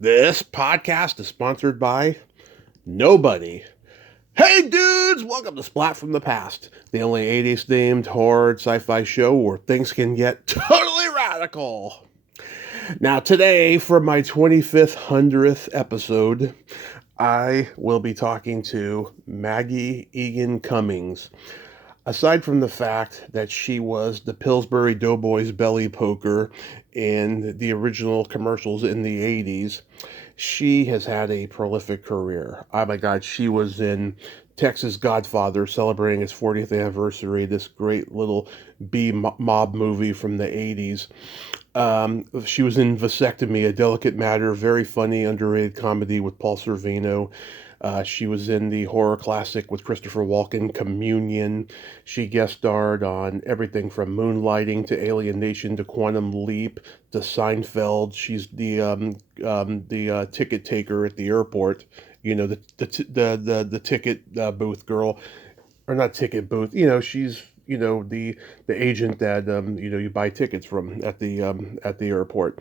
This podcast is sponsored by nobody. Hey dudes, welcome to Splat from the Past, the only 80s themed horror sci-fi show where things can get totally radical. Now today, for my 25th, 100th episode, I will be talking to Maggie Egan-Cummings. Aside from the fact that she was the Pillsbury Doughboys belly poker in the original commercials in the 80s, she has had a prolific career. Oh my God, she was in Texas Godfather celebrating its 40th anniversary, this great little B mob movie from the 80s. She was in Vasectomy, a delicate matter, very funny, underrated comedy with Paul Sorvino. She was in the horror classic with Christopher Walken, Communion. She guest starred on everything from Moonlighting to Alien Nation to Quantum Leap to Seinfeld. She's the ticket taker at the airport. You know, the ticket booth girl, or not ticket booth. She's the agent that you buy tickets from at the airport.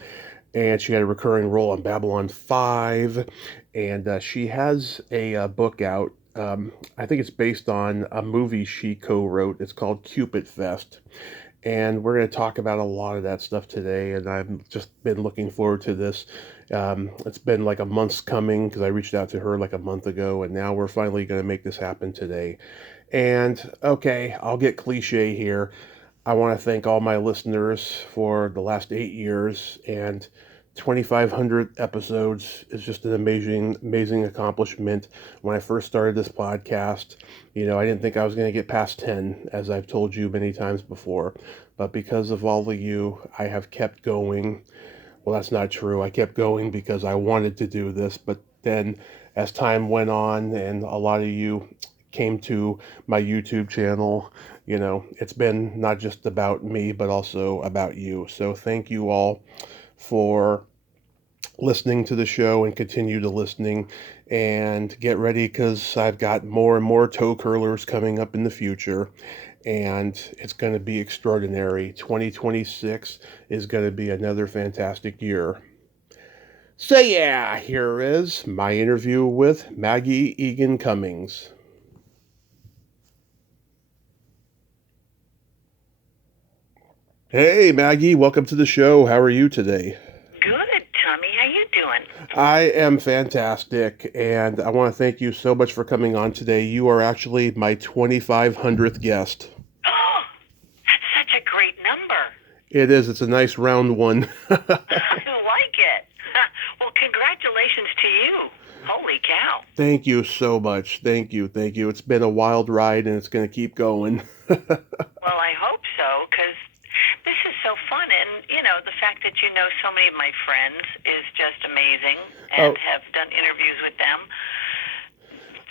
And she had a recurring role on Babylon 5, and she has a book out. I think it's based on a movie she co-wrote. It's called Cupid Fest, and we're going to talk about a lot of that stuff today. And I've just been looking forward to this. It's been like a month's coming because I reached out to her like a month ago, and now we're finally going to make this happen today. And okay, I'll get cliche here. I want to thank all my listeners for the last 8 years, and 2,500 episodes is just an amazing accomplishment. When I first started this podcast, I didn't think I was going to get past 10, as I've told you many times before. But because of all of you, I have kept going. Well, that's not true. I kept going because I wanted to do this, but then as time went on and a lot of you came to my YouTube channel, it's been not just about me, but also about you. So thank you all for listening to the show and continue to listening, and get ready because I've got more and more toe curlers coming up in the future, and it's going to be extraordinary. 2026 is going to be another fantastic year. So yeah, here is my interview with Maggie Egan-Cummings. Hey Maggie, welcome to the show. How are you today? Good, Tommy. How you doing? I am fantastic, and I want to thank you so much for coming on today. You are actually my 2,500th guest. Oh, that's such a great number. It is. It's a nice round one. I like it. Well, congratulations to you. Holy cow. Thank you so much. Thank you. Thank you. It's been a wild ride, and it's going to keep going. Well, I hope so, because this is so fun. And, the fact that you know so many of my friends is just amazing, and Oh, have done interviews with them.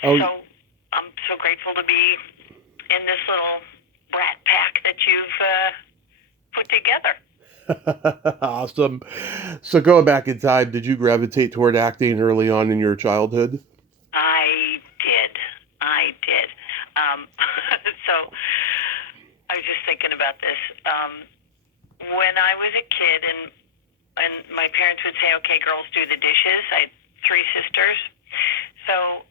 oh, So I'm so grateful to be in this little brat pack that you've put together. awesome. So going back in time, did you gravitate toward acting early on in your childhood? I did. I did. Um, so I was just thinking about this. When I was a kid, and my parents would say, "Okay, girls, do the dishes." I had three sisters, so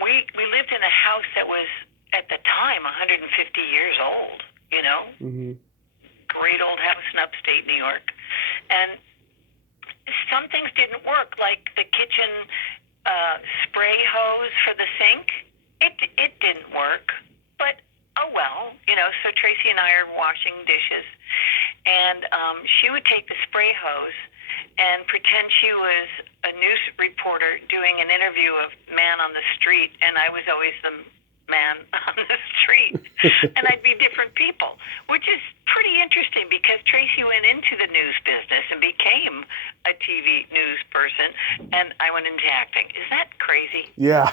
we lived in a house that was at the time 150 years old. Mm-hmm. Great old house in upstate New York, and some things didn't work, like the kitchen spray hose for the sink. It didn't work, but oh well, So Tracy and I are washing dishes, and she would take the spray hose and pretend she was a news reporter doing an interview of man on the street, and I was always the man on the street, and I'd be different people, which is pretty interesting because Tracy went into the news business and became a TV news person, and I went into acting. Is that crazy? Yeah.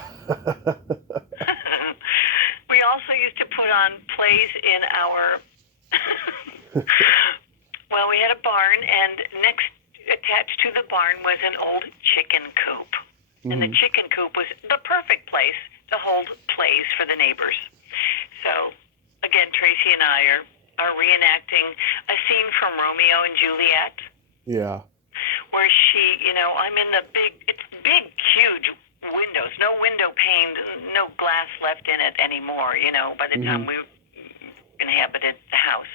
We also used to put on plays in our well, we had a barn, and next attached to the barn was an old chicken coop. And the chicken coop was the perfect place to hold plays for the neighbors. So, again, Tracy and I are reenacting a scene from Romeo and Juliet. Yeah. where she, I'm in it's big, huge windows, no window pane, no glass left in it anymore, by the time we inhabited the house.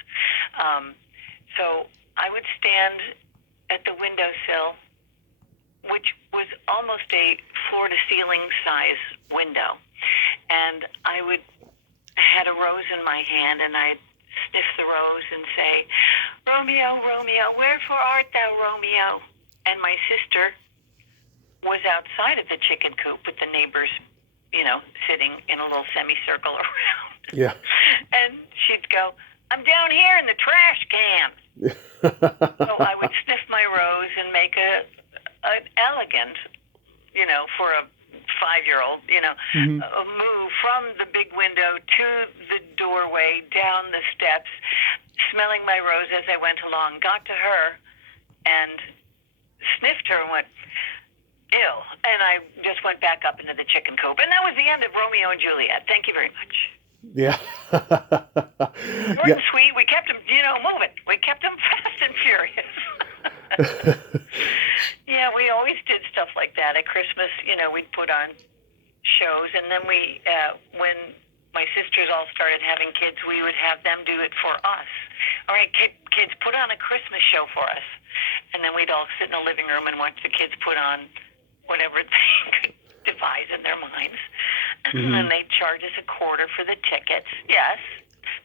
So I would stand at the windowsill, which was almost a floor-to-ceiling size window, and I had a rose in my hand, and I'd sniff the rose and say, "Romeo, Romeo, wherefore art thou, Romeo?" And my sister was outside of the chicken coop with the neighbors, sitting in a little semicircle around. Yeah. And she'd go, "I'm down here in the trash can." So I would sniff my rose and make an elegant, for a 5-year-old, a move from the big window to the doorway, down the steps, smelling my rose as I went along, got to her and sniffed her and went, "Ew." And I just went back up into the chicken coop. And that was the end of Romeo and Juliet. Thank you very much. Yeah. Short and sweet. We kept them, moving. We kept them fast and furious. Yeah, we always did stuff like that. At Christmas, we'd put on shows. And then when my sisters all started having kids, we would have them do it for us. All right, kids, put on a Christmas show for us. And then we'd all sit in the living room and watch the kids put on whatever they could devise in their minds. And then they'd charge us $0.25 for the tickets. Yes,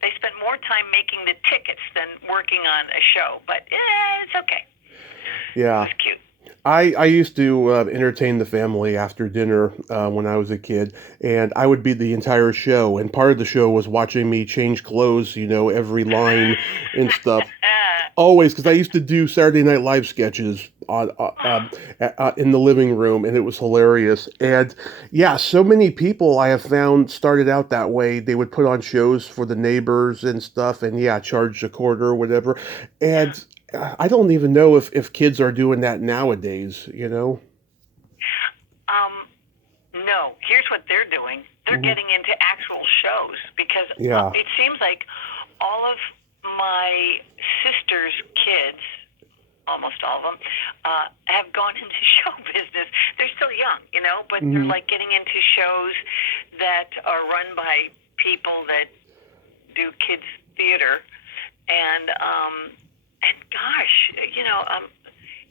they spent more time making the tickets than working on a show, but it's okay. Yeah. It was cute. I used to entertain the family after dinner when I was a kid, and I would be the entire show. And part of the show was watching me change clothes, every line and stuff. Always, because I used to do Saturday Night Live sketches in the living room, and it was hilarious. And yeah, so many people I have found started out that way. They would put on shows for the neighbors and stuff, and charge $0.25 or whatever. And I don't even know if kids are doing that nowadays, No. Here's what they're doing. They're getting into actual shows because it seems like all of my sister's kids, almost all of them, have gone into show business. They're still young, but they're like getting into shows that are run by people that do kids theater. And gosh,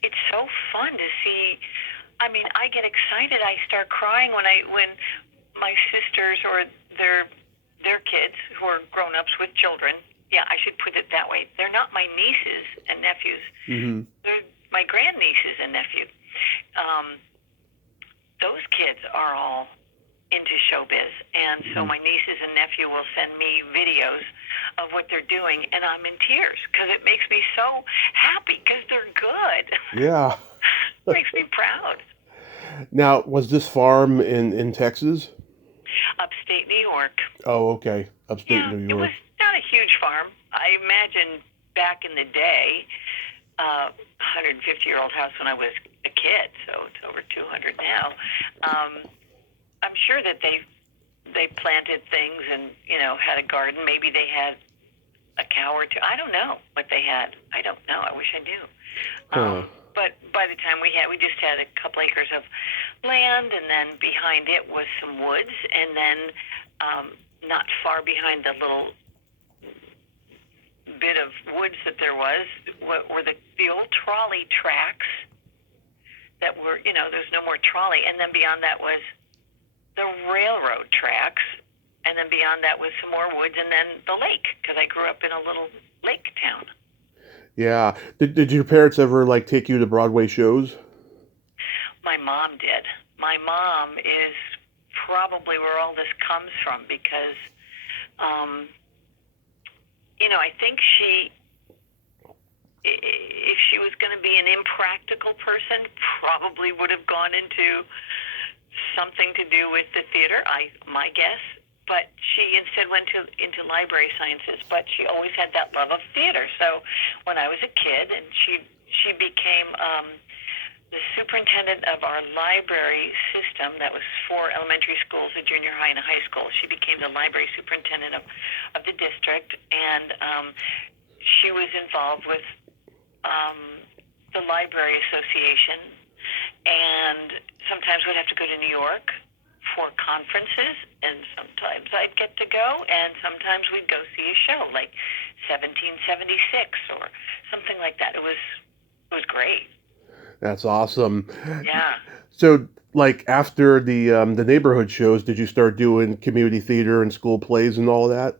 it's so fun to see. I mean, I get excited. I start crying when my sisters or their kids who are grown-ups with children. Yeah, I should put it that way. They're not my nieces and nephews. They're my grandnieces and nephews. Those kids are all into showbiz, and so my nieces and nephew will send me videos of what they're doing, and I'm in tears because it makes me so happy because they're good. Yeah. It makes me proud. Now, was this farm in Texas? Upstate New York. Oh, okay. Upstate New York. It was not a huge farm. I imagine back in the day, 150-year-old house when I was a kid, so it's over 200 now. I'm sure that they planted things and, had a garden. Maybe they had a cow or two. I don't know what they had. I don't know. I wish I knew. But by the time we just had a couple acres of land, and then behind it was some woods, and then not far behind the little bit of woods that there were the old trolley tracks that were, there's no more trolley, and then beyond that was the railroad tracks, and then beyond that was some more woods, and then the lake, because I grew up in a little lake town. Yeah. Did your parents ever take you to Broadway shows? My mom did. My mom is probably where all this comes from because, I think if she was going to be an impractical person, probably would have gone into something to do with the theater, my guess. But she instead went into library sciences. But she always had that love of theater. So when I was a kid, and she became the superintendent of our library system. That was 4 elementary schools, a junior high, and a high school. She became the library superintendent of the district, and she was involved with the Library Association, and sometimes we'd have to go to New York for conferences, and sometimes I'd get to go, and sometimes we'd go see a show like 1776 or something like that. It was great. That's awesome. Yeah. So, like after the neighborhood shows, did you start doing community theater and school plays and all of that?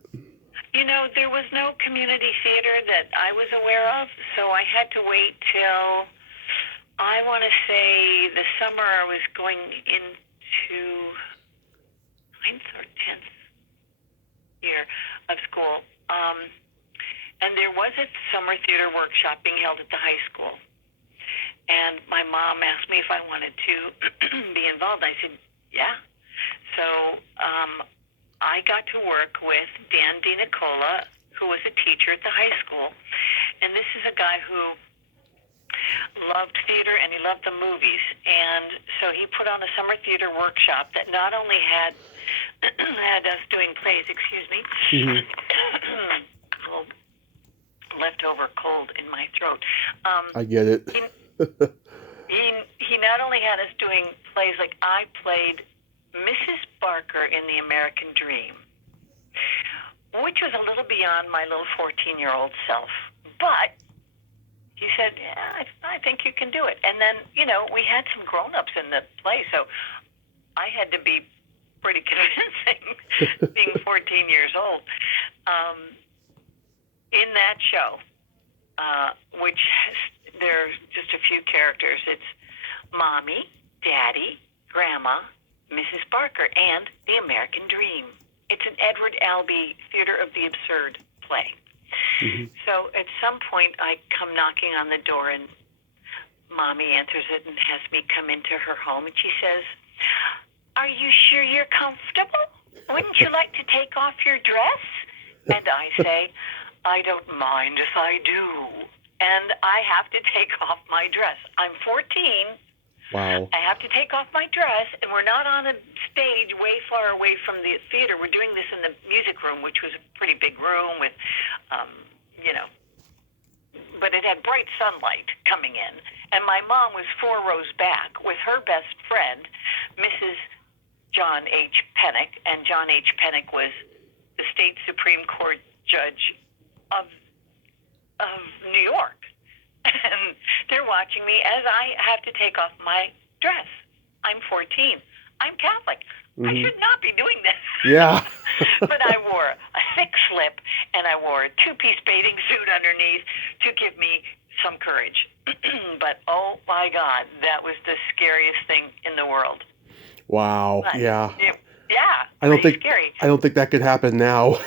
There was no community theater that I was aware of, so I had to wait till, I want to say, the summer I was going into 9th or 10th year of school. And there was a summer theater workshop being held at the high school. And my mom asked me if I wanted to be involved. I said, yeah. So I got to work with Dan DiNicola, who was a teacher at the high school. And this is a guy who loved theater and he loved the movies. And so he put on a summer theater workshop that not only had us doing plays, excuse me, a little leftover cold in my throat. I get it. He not only had us doing plays, like I played Mrs. Barker in The American Dream, which was a little beyond my little 14-year-old self. But he said, yeah, I think you can do it. And then, we had some grown-ups in the play, so I had to be pretty convincing, being 14 years old. In that show, which there's just a few characters. It's Mommy, Daddy, Grandma, Mrs. Barker, and The American Dream. It's an Edward Albee Theater of the Absurd play. Mm-hmm. So at some point, I come knocking on the door, and Mommy answers it and has me come into her home, and she says, "Are you sure you're comfortable? Wouldn't you like to take off your dress?" And I say, "I don't mind if I do." And I have to take off my dress. I'm 14. Wow. I have to take off my dress, and we're not on a stage way far away from the theater. We're doing this in the music room, which was a pretty big room with, but it had bright sunlight coming in. And my mom was 4 rows back with her best friend, Mrs. John H. Pennock, and John H. Pennock was the state Supreme Court judge of New York. And they're watching me as I have to take off my dress. I'm 14. I'm Catholic. Mm-hmm. I should not be doing this. Yeah. But I wore a thick slip, and I wore a 2-piece bathing suit underneath to give me some courage. But, oh, my God, that was the scariest thing in the world. Wow. But yeah. I don't think that could happen now.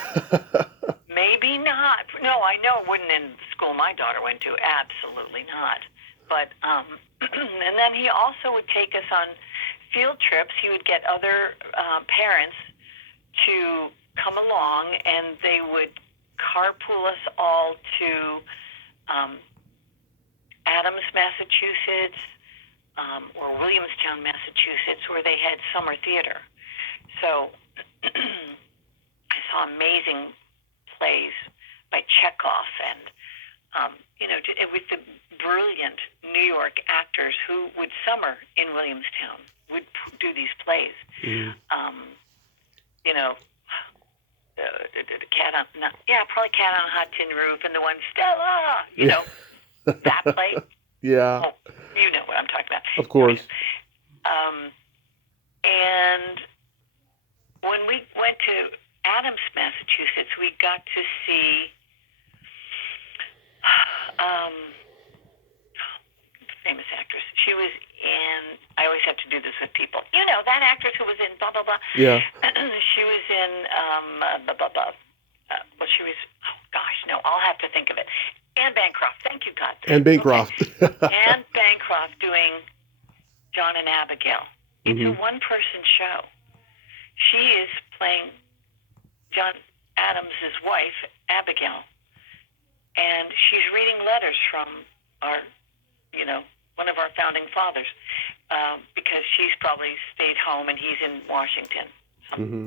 Maybe not. No, I know it wouldn't in the school my daughter went to. Absolutely not. But, and then he also would take us on field trips. He would get other parents to come along, and they would carpool us all to Adams, Massachusetts, or Williamstown, Massachusetts, where they had summer theater. So I saw amazing plays by Chekhov and, with the brilliant New York actors who would summer in Williamstown, would do these plays. Mm-hmm. Probably Cat on a Hot Tin Roof, and the one Stella, that play. Yeah. Oh, you know what I'm talking about. Of course. And when we went to Adams, Massachusetts, we got to see famous actress. She was in, I always have to do this with people, that actress who was in blah, blah, blah. Yeah. She was in, she was, I'll have to think of it. Anne Bancroft, thank you, God. Anne Bancroft. Okay. Anne Bancroft doing John and Abigail. It's a one-person show. She is playing John Adams' wife, Abigail, and she's reading letters from our, one of our founding fathers, because she's probably stayed home and he's in Washington. Mm-hmm.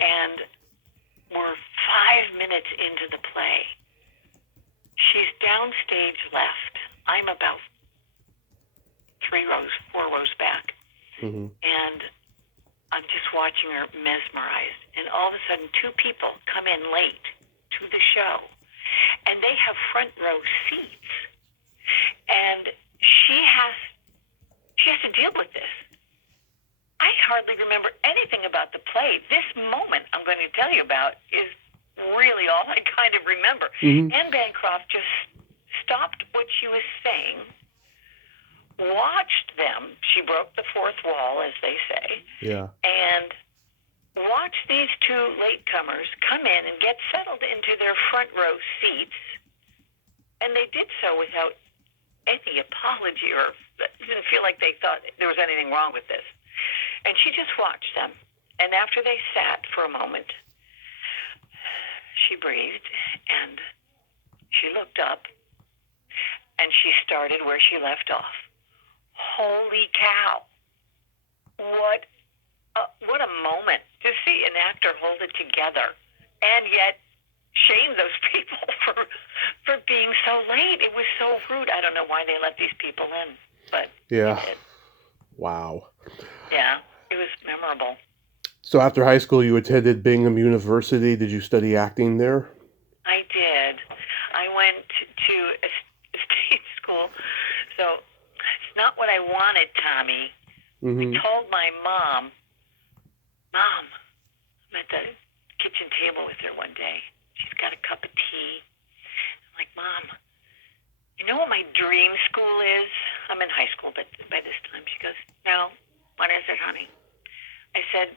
And we're 5 minutes into the play. She's downstage left, I'm about 4 rows back, Mm-hmm. and I'm just watching her mesmerized. And all of a sudden, 2 people come in late to the show, and they have front row seats. And she has to deal with this. I hardly remember anything about the play. This moment I'm going to tell you about is really all I kind of remember. Mm-hmm. Anne Bancroft just stopped what she was saying, watched them. She broke the fourth wall, as they say. Yeah. And watched these 2 latecomers come in and get settled into their front row seats. And they did so without any apology, or didn't feel like they thought there was anything wrong with this. And she just watched them. And after they sat for a moment, she breathed and she looked up and she started where she left off. Holy cow. What a moment to see an actor hold it together and yet shame those people for being so late. It was so rude. I don't know why they let these people in, but Yeah. they did. Wow. Yeah, it was memorable. So after high school, you attended Bingham University. Did you study acting there? I did. I went to a state school, so it's not what I wanted, Tommy. Mm-hmm. I told my mom, I'm at the kitchen table with her one day. She's got a cup of tea. I'm like, Mom, you know what my dream school is? I'm in high school but by this time. She goes, no. What is it, honey? I said,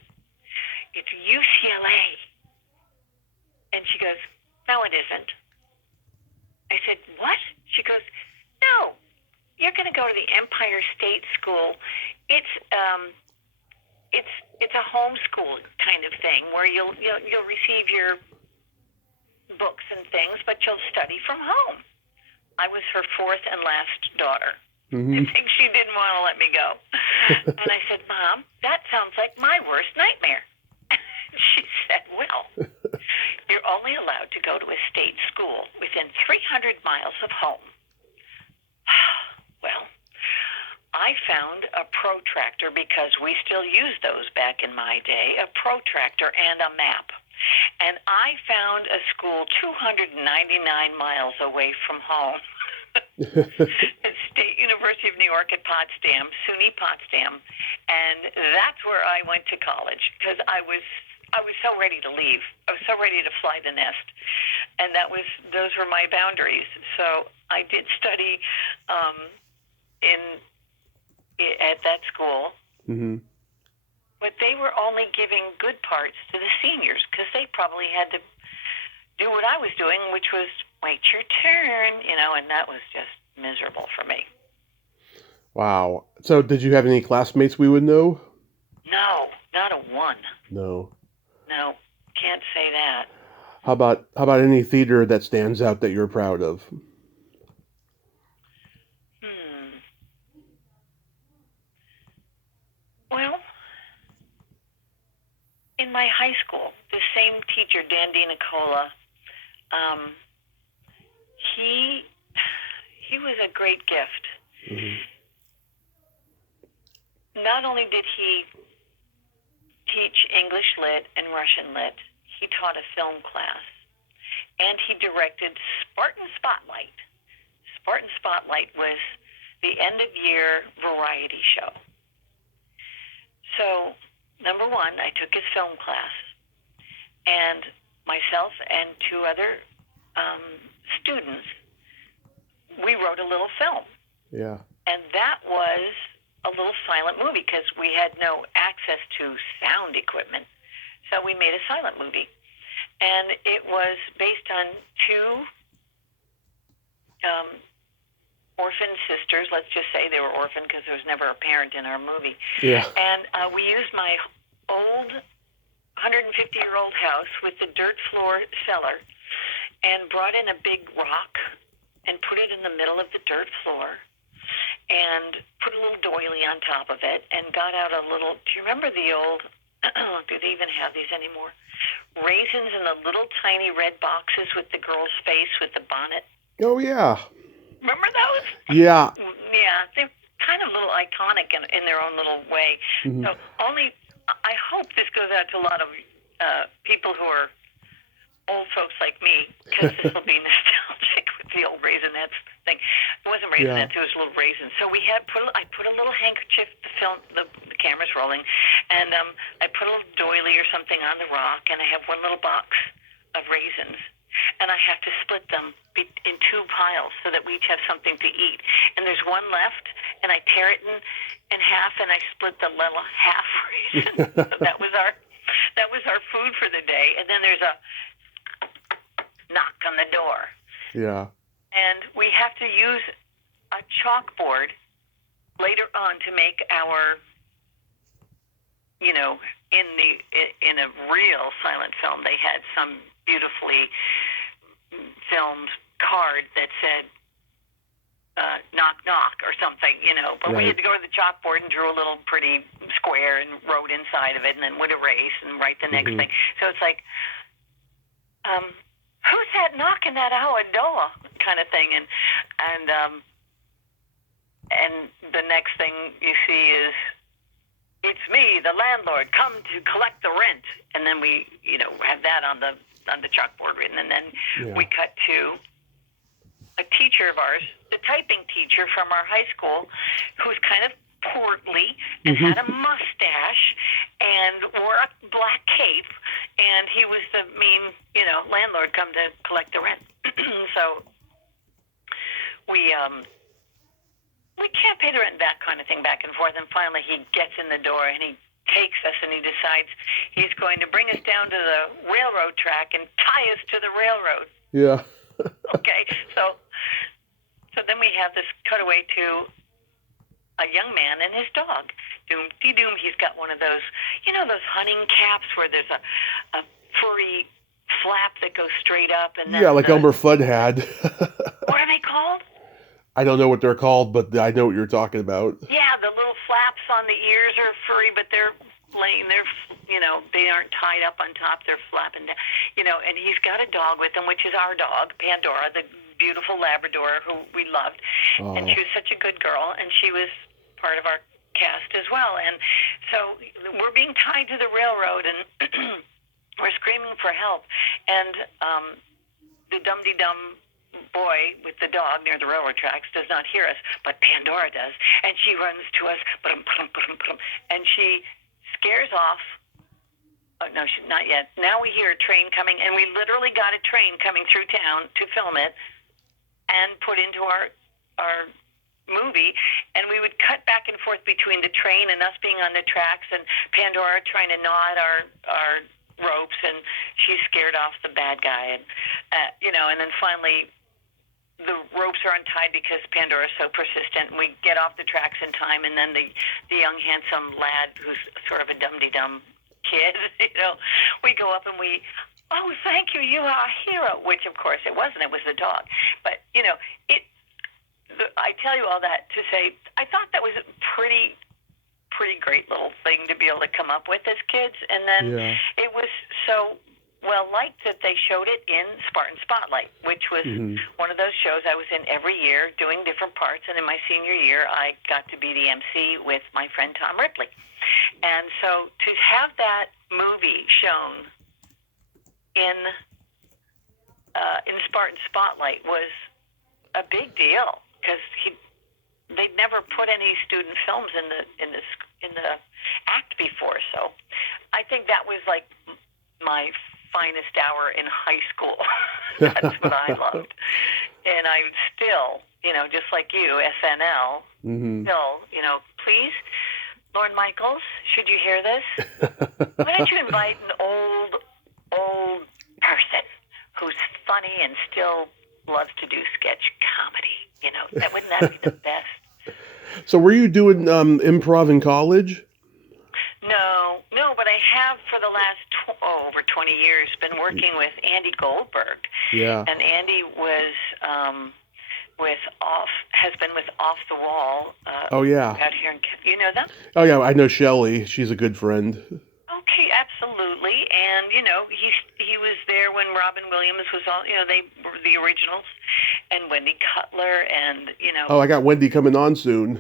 it's UCLA. And she goes, no, it isn't. I said, what? She goes, no, you're going to go to the Empire State School. It's a homeschool kind of thing where you'll receive your books and things, but you'll study from home. I was her 4th and last daughter. Mm-hmm. I think she didn't want to let me go. And I said, Mom, that sounds like my worst nightmare. She said, well, you're only allowed to go to a state school within 300 miles of home. Well, I found a protractor, because we still used those back in my day, a protractor and a map. And I found a school 299 miles away from home. At State University of New York at Potsdam, SUNY Potsdam, and that's where I went to college, because I was so ready to leave. I was so ready to fly the nest, and those were my boundaries. So I did study at that school. Mm-hmm. But they were only giving good parts to the seniors, because they probably had to do what I was doing, which was wait your turn, and that was just miserable for me. Wow. So did you have any classmates we would know? No, not a one. No. No, can't say that. How about any theater that stands out that you're proud of? Well, in my high school, the same teacher, Dan DiNicola, he was a great gift. Mm-hmm. Not only did he teach English Lit and Russian Lit, he taught a film class, and he directed Spartan Spotlight. Spartan Spotlight was the end-of-year variety show. So, number one, I took his film class, and myself and 2 other students, we wrote a little film. Yeah. And that was a little silent movie, because we had no access to sound equipment. So we made a silent movie. And it was based on 2 orphan sisters. Let's just say they were orphaned, because there was never a parent in our movie. Yeah. And we used my old 150-year-old house with the dirt floor cellar, and brought in a big rock and put it in the middle of the dirt floor, and put a little doily on top of it, and got out a little, do you remember the old, do they even have these anymore? Raisins in the little tiny red boxes with the girl's face with the bonnet. Oh, yeah. Remember those? Yeah. Yeah, they're kind of a little iconic in their own little way. Mm-hmm. So I hope this goes out to a lot of people who are old folks like me, because this will be nostalgic with the old Raisinets thing. It wasn't Raisinets, it was little raisins. So I put a little handkerchief, the camera's rolling, and I put a little doily or something on the rock, and I have one little box of raisins, and I have to split them in two piles so that we each have something to eat. And there's one left, and I tear it in half, and I split the little half raisin. So that was our food for the day. And then there's a knock on the door. Yeah. And we have to use a chalkboard later on to make our, in a real silent film, they had some beautifully filmed card that said, knock, knock, or something, But Right. we had to go to the chalkboard and drew a little pretty square and wrote inside of it, and then would erase and write the next thing. So it's like, who's that knocking at our door kind of thing? And the next thing you see is, it's me, the landlord, come to collect the rent. And then we, have that on the chalkboard written. And then we cut to a teacher of ours, the typing teacher from our high school, who's kind of portly and had a mustache and wore a black cape, and he was the mean, landlord come to collect the rent. So we can't pay the rent, that kind of thing, back and forth. And finally he gets in the door and he takes us and he decides he's going to bring us down to the railroad track and tie us to the railroad. Yeah. Okay, so then we have this cutaway to a young man and his dog. Doom-de-doom, he's got one of those, those hunting caps where there's a furry flap that goes straight up. And then like Elmer Fudd had. What are they called? I don't know what they're called, but I know what you're talking about. Yeah, the little flaps on the ears are furry, but they're laying there, they aren't tied up on top, they're flapping down, and he's got a dog with him, which is our dog, Pandora, the beautiful Labrador who we loved. Oh. And she was such a good girl, and she was part of our cast as well. And so we're being tied to the railroad, and we're screaming for help. And the dum-de-dum boy with the dog near the railroad tracks does not hear us, but Pandora does, and she runs to us, and she scares off. Oh, no, not yet. Now we hear a train coming, and we literally got a train coming through town to film it and put into our movie, and we would cut back and forth between the train and us being on the tracks, and Pandora trying to gnaw at our ropes, and she's scared off the bad guy, and and then finally the ropes are untied because Pandora is so persistent, and we get off the tracks in time, and then the young handsome lad who's sort of a dum-de-dum kid, we go up and oh, thank you, you are a hero, which of course it wasn't, it was the dog. But I tell you all that to say, I thought that was a pretty great little thing to be able to come up with as kids. And then it was so well liked that they showed it in Spartan Spotlight, which was one of those shows I was in every year doing different parts. And in my senior year, I got to be the MC with my friend Tom Ripley. And so to have that movie shown in Spartan Spotlight was a big deal, because they'd never put any student films in the act before. So I think that was like my finest hour in high school. That's what I loved. And I still, just like you, SNL, still, please, Lorne Michaels, should you hear this? Why don't you invite an old person who's funny and still loves to do sketch comedy? Wouldn't that be the best? So were you doing improv in college? No, but I have for the last over 20 years been working with Andy Goldberg. Yeah. And Andy was has been with Off the Wall. Oh yeah. Out here you know them? Oh yeah, I know Shelley. She's a good friend. Okay, absolutely. And he was there when Robin Williams was on. They were the originals, and Wendy Cutler, and Oh, I got Wendy coming on soon.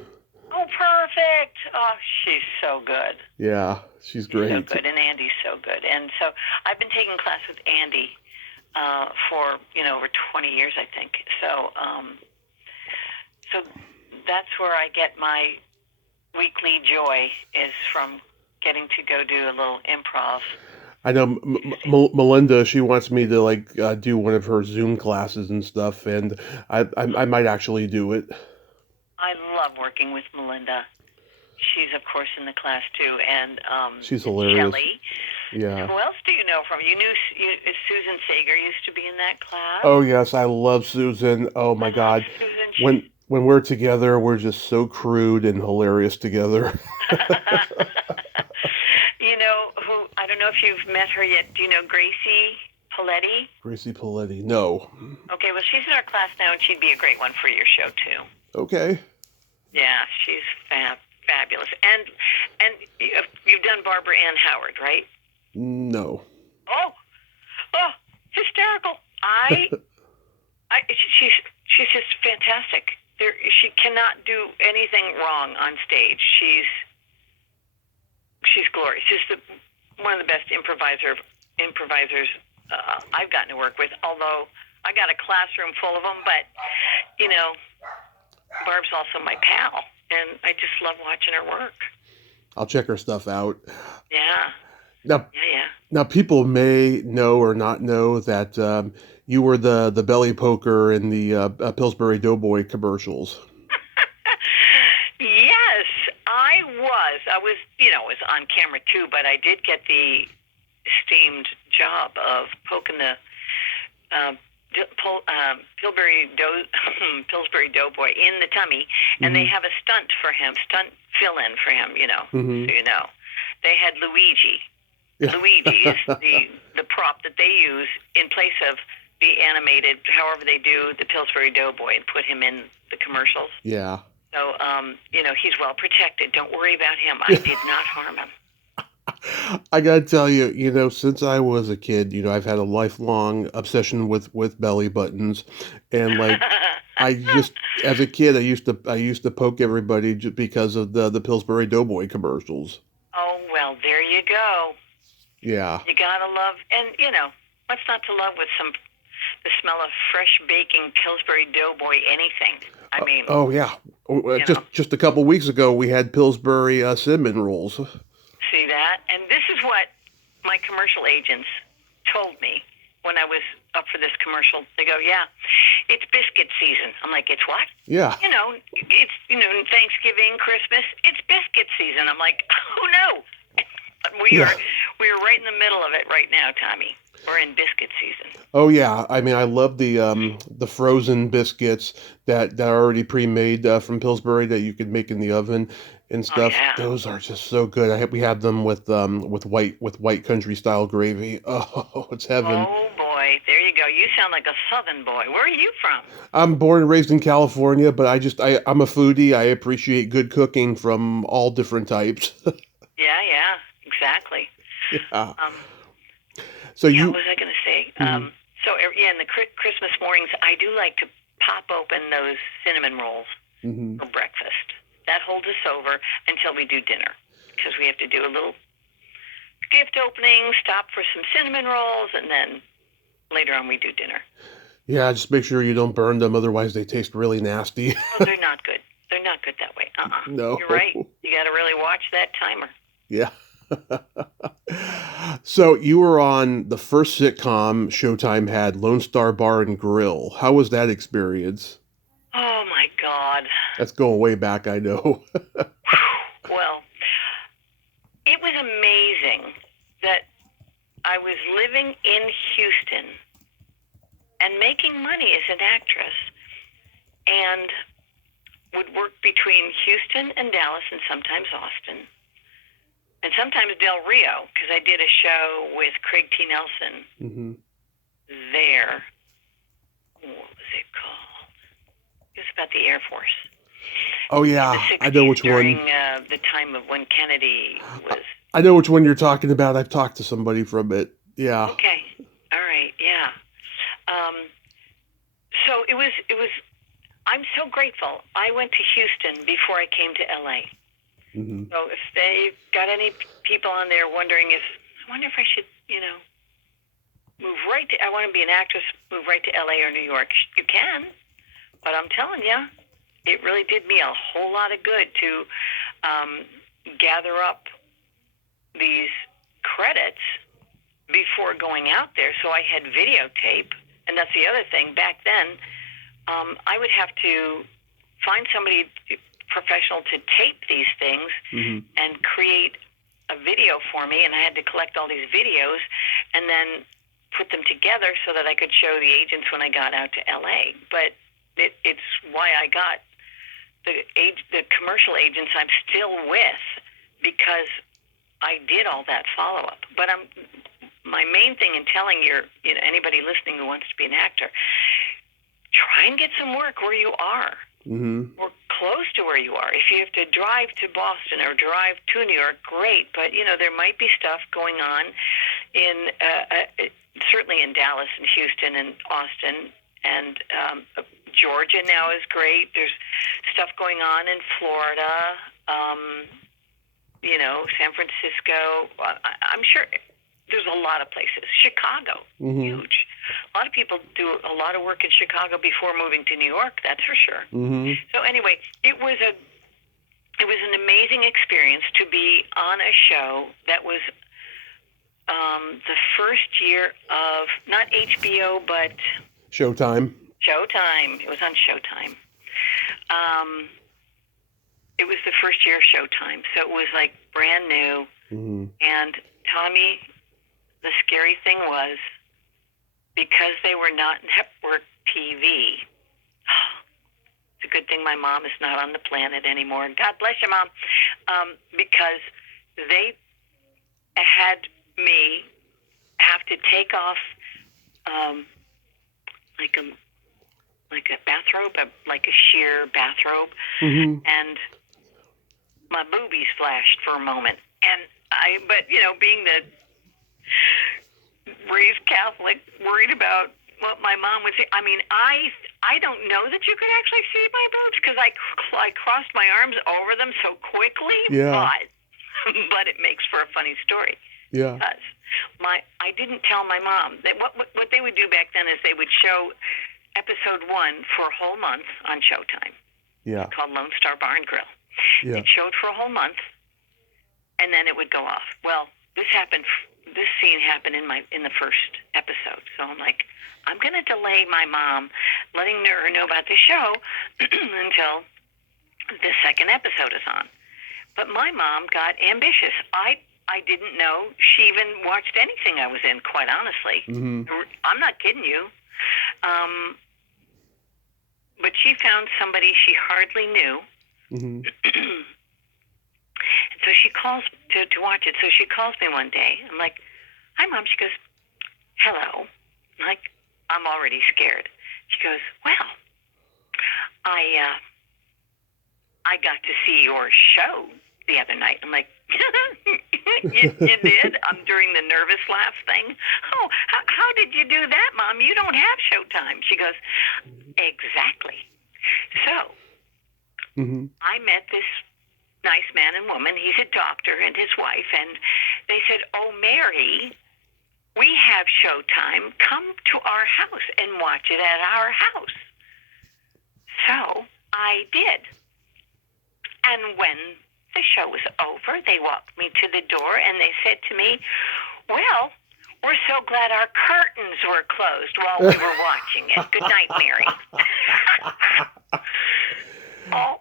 oh, perfect. Oh, she's so good. Yeah, she's She's so great. good, and Andy's so good. And so I've been taking class with Andy for over 20 years, I think. So so that's where I get my weekly joy, is from getting to go do a little improv. I know Melinda. She wants me to do one of her Zoom classes and stuff, and I might actually do it. I love working with Melinda. She's, of course, in the class, too. And She's hilarious. Shelley. Yeah. Who else do you know from? Susan Sager used to be in that class. Oh yes, I love Susan. Oh my God. Susan, when we're together, we're just so crude and hilarious together. You know who? I don't know if you've met her yet. Do you know Gracie Paletti? Gracie Paletti. No. Okay, well, she's in our class now, and she'd be a great one for your show too. Okay. Yeah, she's fabulous. And you've done Barbara Ann Howard, right? No. Oh, hysterical! She's just fantastic. She cannot do anything wrong on stage. She's glorious. She's one of the best improvisers I've gotten to work with. Although I got a classroom full of them, but Barb's also my pal, and I just love watching her work. I'll check her stuff out. Yeah. Now, Yeah. Now people may know or not know that you were the belly poker in the Pillsbury Doughboy commercials. Yes, I was. I was on camera too, but I did get the esteemed job of poking the Pillsbury Doughboy in the tummy, and they have a stunt fill-in for him, Mm-hmm. so They had Luigi. Yeah. Luigi is the prop that they use in place of the animated, however they do the Pillsbury Doughboy, and put him in the commercials. Yeah. So, he's well protected. Don't worry about him. I did not harm him. I gotta tell you, since I was a kid, I've had a lifelong obsession with belly buttons, and as a kid, I used to poke everybody just because of the Pillsbury Doughboy commercials. Oh, well, there you go. Yeah. You gotta love, and what's not to love with the smell of fresh baking Pillsbury Doughboy anything. I mean. Oh yeah. Just a couple weeks ago, we had Pillsbury cinnamon rolls. See that? And this is what my commercial agents told me when I was up for this commercial. They go, yeah, it's biscuit season. I'm like, it's what? Yeah. It's, Thanksgiving, Christmas, it's biscuit season. I'm like, oh no. We are right in the middle of it right now, Tommy. We're in biscuit season. Oh yeah, I mean, I love the frozen biscuits that are already pre-made from Pillsbury that you could make in the oven and stuff. Oh, yeah. Those are just so good. We had them with white country style gravy. Oh, it's heaven. Oh boy, there you go. You sound like a Southern boy. Where are you from? I'm born and raised in California, but I'm a foodie. I appreciate good cooking from all different types. Yeah, exactly. Yeah. What was I going to say? Mm-hmm. In the Christmas mornings, I do like to pop open those cinnamon rolls for breakfast. That holds us over until we do dinner, because we have to do a little gift opening, stop for some cinnamon rolls, and then later on we do dinner. Yeah, just make sure you don't burn them, otherwise they taste really nasty. Oh, they're not good. They're not good that way. No. You're right. You got to really watch that timer. Yeah. So you were on the first sitcom Showtime had, Lone Star Bar and Grill. How was that experience? Oh my God. That's going way back, I know. Well, it was amazing that I was living in Houston and making money as an actress, and would work between Houston and Dallas, and sometimes Austin, and sometimes Del Rio, because I did a show with Craig T. Nelson there. What was it called? It was about the Air Force. Oh yeah, I know which during, one. During the time of when Kennedy was. I know which one you're talking about. I've talked to somebody from it. Yeah. Okay. All right. Yeah. So it was. I'm so grateful. I went to Houston before I came to LA. Mm-hmm. So if they got any people on there wondering I wonder if I should, move right to, I want to be an actress, move right to LA or New York. You can, but I'm telling you, it really did me a whole lot of good to gather up these credits before going out there. So I had videotape, and that's the other thing. Back then, I would have to find somebody professional to tape these things and create a video for me, and I had to collect all these videos and then put them together so that I could show the agents when I got out to LA. But it's why I got the commercial agents I'm still with, because I did all that follow-up. But my main thing in telling anybody listening who wants to be an actor, try and get some work where you are, or close to where you are. If you have to drive to Boston or drive to New York, great. But there might be stuff going on in certainly in Dallas and Houston and Austin and Georgia now is great. There's stuff going on in Florida, San Francisco. I'm sure there's a lot of places. Chicago, huge. A lot of people do a lot of work in Chicago before moving to New York, that's for sure. So anyway, it was an amazing experience to be on a show that was the first year of not HBO, but Showtime. It was on Showtime. It was the first year of Showtime, so it was like brand new. And Tommy, the scary thing was, because they were not network TV. It's a good thing my mom is not on the planet anymore. God bless you, Mom. Because they had me have to take off like a bathrobe, like a sheer bathrobe, and my boobies flashed for a moment. And but being the raised Catholic, worried about what my mom would say. I mean, I don't know that you could actually see my boobs because I crossed my arms over them so quickly. Yeah. But it makes for a funny story. Yeah. Because I didn't tell my mom that what they would do back then is they would show episode 1 for a whole month on Showtime. Yeah. Called Lone Star Bar and Grill. Yeah. It showed for a whole month, and then it would go off. Well, this scene happened in the first episode. So I'm like, I'm going to delay my mom letting her know about the show until the second episode is on. But my mom got ambitious. I didn't know she even watched anything I was in, quite honestly. I'm not kidding you. But she found somebody she hardly knew. So she calls to watch it. So she calls me one day. I'm like, hi, Mom. She goes, hello. I'm like, I'm already scared. She goes, well, I got to see your show the other night. I'm like, you did? I'm doing the nervous laugh thing. Oh, how did you do that, Mom? You don't have Showtime. She goes, exactly. So I met this nice man and woman. He's a doctor and his wife, and they said, oh, Mary, we have Showtime. Come to our house and watch it at our house. So I did. And when the show was over, they walked me to the door and they said to me, well, we're so glad our curtains were closed while we were watching it. Good night, Mary. Oh,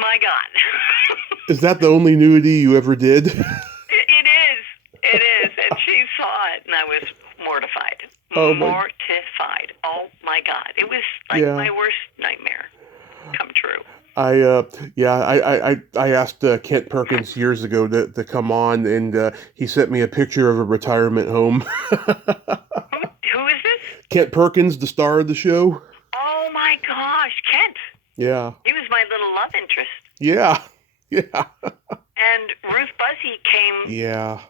my God. Is that the only nudity you ever did? It is. It is. And she saw it, and I was mortified. Mortified. Oh, my God. It was like my worst nightmare come true. I asked Kent Perkins years ago to come on, and he sent me a picture of a retirement home. Who is this? Kent Perkins, the star of the show. Oh, my gosh, Kent. Yeah. He was my little love interest. Yeah. Yeah. And Ruth Buzzy came. Yeah.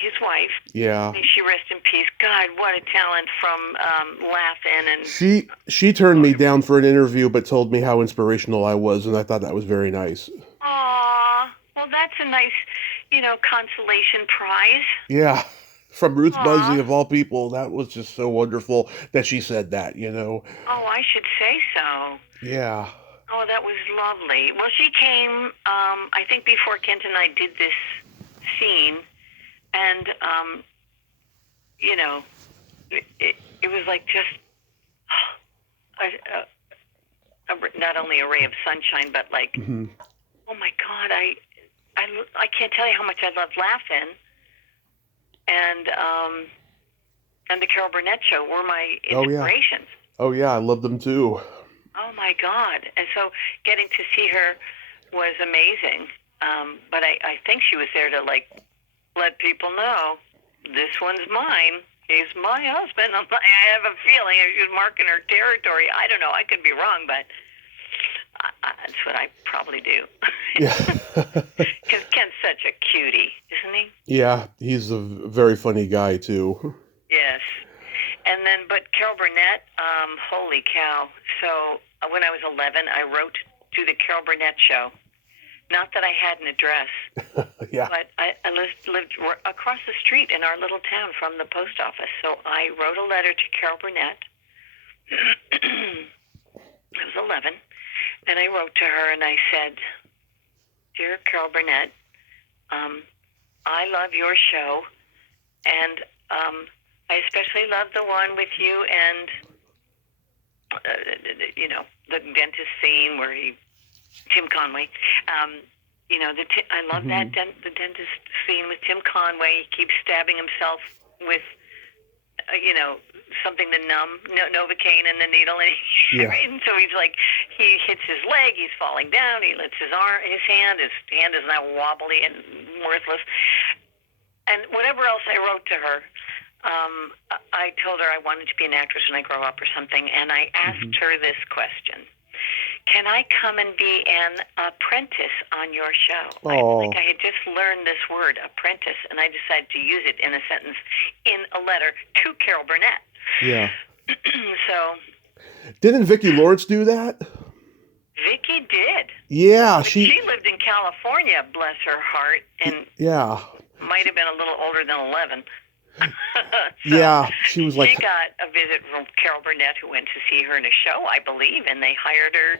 his wife. Yeah. May she rest in peace. God, what a talent from Laugh-In and She turned me down for an interview, but told me how inspirational I was, and I thought that was very nice. aw, well, that's a nice, consolation prize. Yeah. From Ruth Buzzy, Aw, of all people, that was just so wonderful that she said that, oh, I should say so. Yeah. Oh, that was lovely. Well, she came, I think, before Kent and I did this scene, and, it was like just not only a ray of sunshine, but like, Hmm. oh my God, I can't tell you how much I love Laugh-In, and the Carol Burnett Show were my Oh, yeah. inspirations. Oh, yeah, I love them too. Oh my God! And so getting to see her was amazing. But I think she was there to like let people know this one's mine. He's my husband. I have a feeling she was marking her territory. I don't know. I could be wrong, but that's what I probably do. Yeah. Because Ken's such a cutie, isn't he? Yeah, he's a very funny guy too. Yes. And then, but Carol Burnett, holy cow. So when I was 11, I wrote to the Carol Burnett Show. Not that I had an address, Yeah. but I lived across the street in our little town from the post office. So I wrote a letter to Carol Burnett. I was 11, and I wrote to her and I said, "Dear Carol Burnett, I love your show, and I especially love the one with you and the dentist scene where Tim Conway. I love that the dentist scene with Tim Conway. He keeps stabbing himself with, something to numb, Novocaine and the needle. Yeah. And so he's like, he hits his leg, he's falling down, he lifts his hand is now wobbly and worthless. And whatever else I wrote to her, I told her I wanted to be an actress when I grow up or something, and I asked her this question. Can I come and be an apprentice on your show? Oh. I had just learned this word, apprentice, and I decided to use it in a sentence in a letter to Carol Burnett. Yeah. So. Didn't Vicki Lawrence do that? Vicki did. Yeah, But she lived in California, bless her heart, and yeah. might have been a little older than 11. So yeah, she was like. She got a visit from Carol Burnett, who went to see her in a show, I believe, and they hired her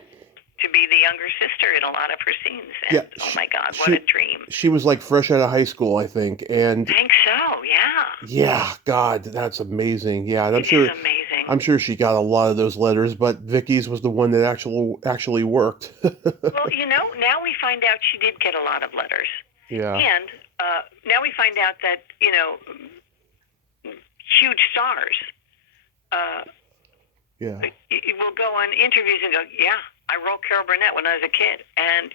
to be the younger sister in a lot of her scenes. And, yeah, oh my God, what a dream! She was like fresh out of high school, I think, and. I think so. Yeah. Yeah, God, that's amazing. Yeah, and It's amazing. I'm sure she got a lot of those letters, but Vicky's was the one that actually worked. Well, now we find out she did get a lot of letters. Yeah. And now we find out that huge stars. Yeah. Will go on interviews and go, yeah, I wrote Carol Burnett when I was a kid, and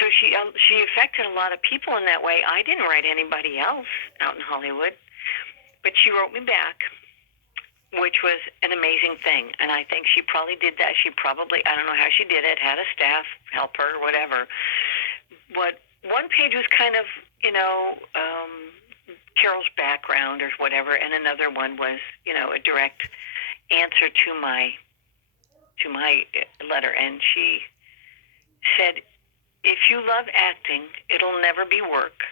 so she affected a lot of people in that way. I didn't write anybody else out in Hollywood, but she wrote me back, which was an amazing thing. And I think she probably did that. I don't know how she did it, had a staff help her or whatever. But one page was kind of, Carol's background or whatever, and another one was, a direct answer to my letter. And she said, if you love acting, it'll never be work.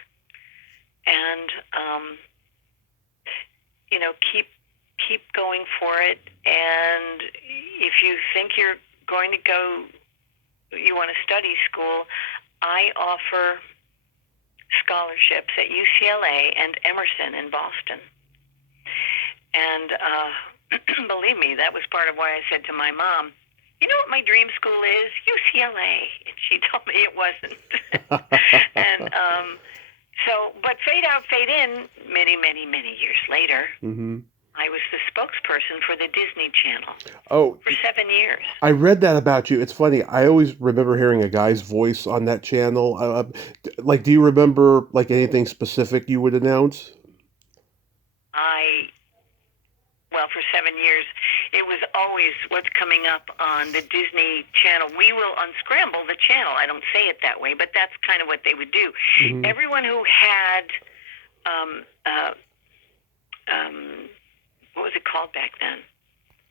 And, keep going for it. And if you think you're going to you want to study school, I offer scholarships at UCLA and Emerson in Boston. And believe me, that was part of why I said to my mom, you know what my dream school is? UCLA. And she told me it wasn't. And but fade out, fade in, many, many, many years later, I was the spokesperson for the Disney Channel. Oh. For 7 years. I read that about you. It's funny. I always remember hearing a guy's voice on that channel. Do you remember anything specific you would announce? Well, for 7 years, it was always what's coming up on the Disney Channel. We will unscramble the channel. I don't say it that way, but that's kind of what they would do. Mm-hmm. Everyone who had, what was it called back then?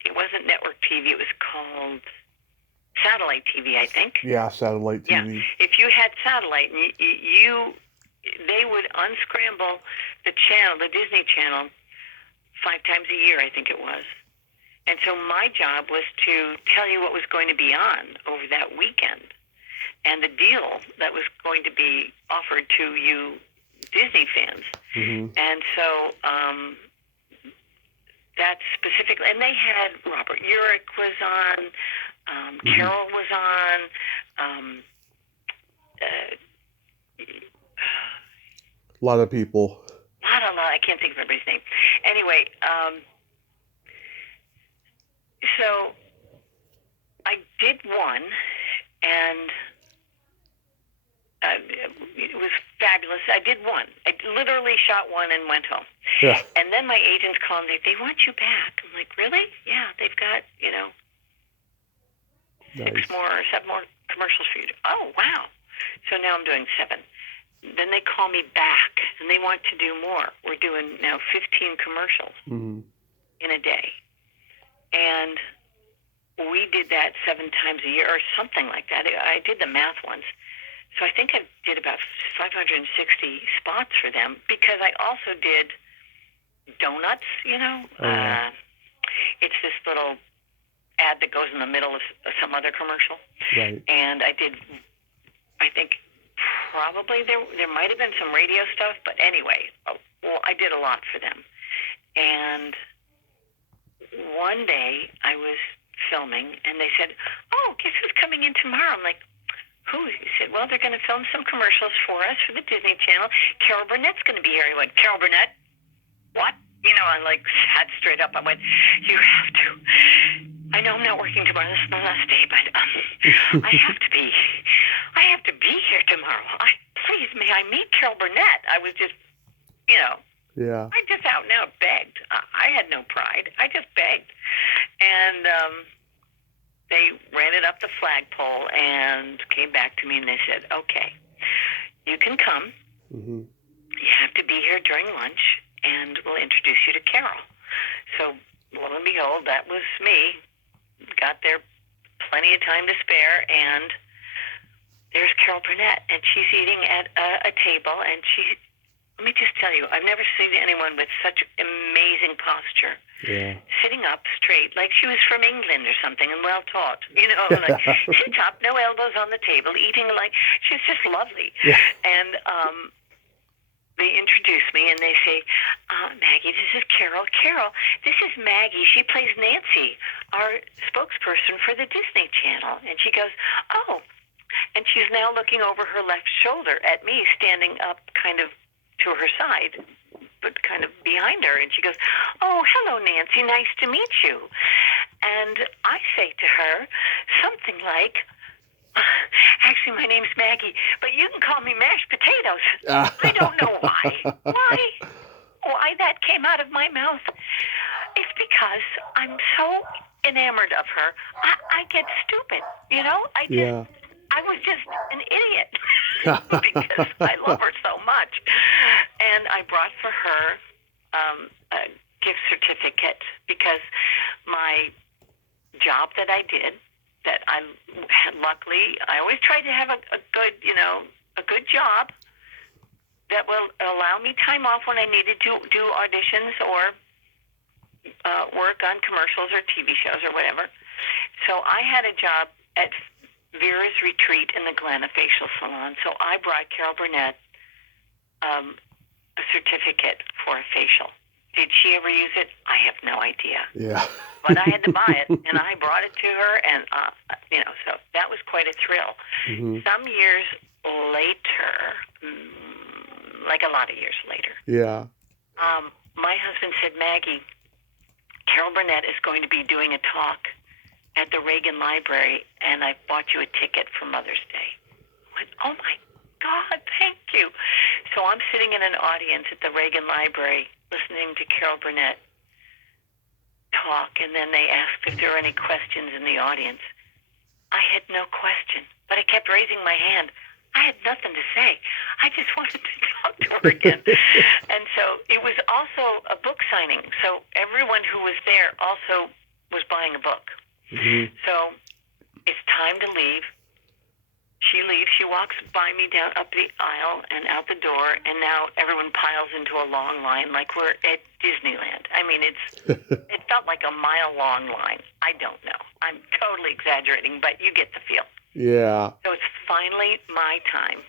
It wasn't network TV. It was called satellite TV, I think. Yeah, satellite TV. Yeah. If you had satellite, they would unscramble the channel, the Disney Channel, 5 times a year, I think it was. And so my job was to tell you what was going to be on over that weekend and the deal that was going to be offered to you Disney fans. Mm-hmm. And so that specifically, and they had Robert Urich was on, Carol was on, a lot of people. I can't think of everybody's name. Anyway, so I did one, and it was fabulous. I did one. I literally shot one and went home. Yeah. And then my agents called me. They want you back. I'm like, really? Yeah, they've got, 7 more commercials for you. Oh, wow. So now I'm doing 7. Then they call me back, and they want to do more. We're doing now 15 commercials in a day. And we did that 7 times a year or something like that. I did the math once. So I think I did about 560 spots for them because I also did donuts, It's this little ad that goes in the middle of some other commercial. Right. And I think probably there might have been some radio stuff, but anyway, I did a lot for them. And one day I was filming, and they said, "Oh, guess who's coming in tomorrow?" I'm like, "Who?" He said, "Well, they're going to film some commercials for us for the Disney Channel. Carol Burnett's going to be here." He went, "Carol Burnett? What?" I sat straight up. I went, "You have to. I know I'm not working tomorrow. This is my last day, but I have to be here tomorrow. Please, may I meet Carol Burnett?" I was just, Yeah. I just out and out begged. I had no pride. I just begged. And they ran it up the flagpole and came back to me and they said, "Okay, you can come. Mm-hmm. You have to be here during lunch, and we'll introduce you to Carol." So, lo and behold, that was me. Got there plenty of time to spare, and there's Carol Burnett, and she's eating at a table, and let me just tell you, I've never seen anyone with such amazing posture. Yeah. Sitting up straight, like she was from England or something, and well taught. Like sit up, no elbows on the table, eating like she's just lovely. Yeah. And they introduce me, and they say, "Maggie, this is Carol. Carol, this is Maggie. She plays Nancy, our spokesperson for the Disney Channel." And she goes, "Oh." And she's now looking over her left shoulder at me, standing up kind of to her side, but kind of behind her. And she goes, "Oh, hello, Nancy. Nice to meet you." And I say to her something like, "Actually, my name's Maggie, but you can call me Mashed Potatoes." I don't know why. Why that came out of my mouth. It's because I'm so enamored of her. I get stupid, I was just an idiot because I love her so much. And I brought for her a gift certificate because my job that I did, that I had, luckily, I always tried to have a good job that will allow me time off when I needed to do auditions or work on commercials or TV shows or whatever. So I had a job at Vera's Retreat in the Glen, a facial salon. So I brought Carol Burnett a certificate for a facial. Did she ever use it? I have no idea. Yeah. But I had to buy it, and I brought it to her, and, so that was quite a thrill. Mm-hmm. Some years later, like a lot of years later, yeah, my husband said, "Maggie, Carol Burnett is going to be doing a talk at the Reagan Library, and I bought you a ticket for Mother's Day." I went, "Oh, my God, thank you." So I'm sitting in an audience at the Reagan Library listening to Carol Burnett talk, and then they asked if there were any questions in the audience. I had no question, but I kept raising my hand. I had nothing to say. I just wanted to talk to her again. And so it was also a book signing. So everyone who was there also was buying a book. Mm-hmm. So it's time to leave. She leaves. She walks by me down up the aisle and out the door, and now everyone piles into a long line like we're at Disneyland. I mean, it felt like a mile-long line. I don't know. I'm totally exaggerating, but you get the feel. Yeah. So it's finally my time.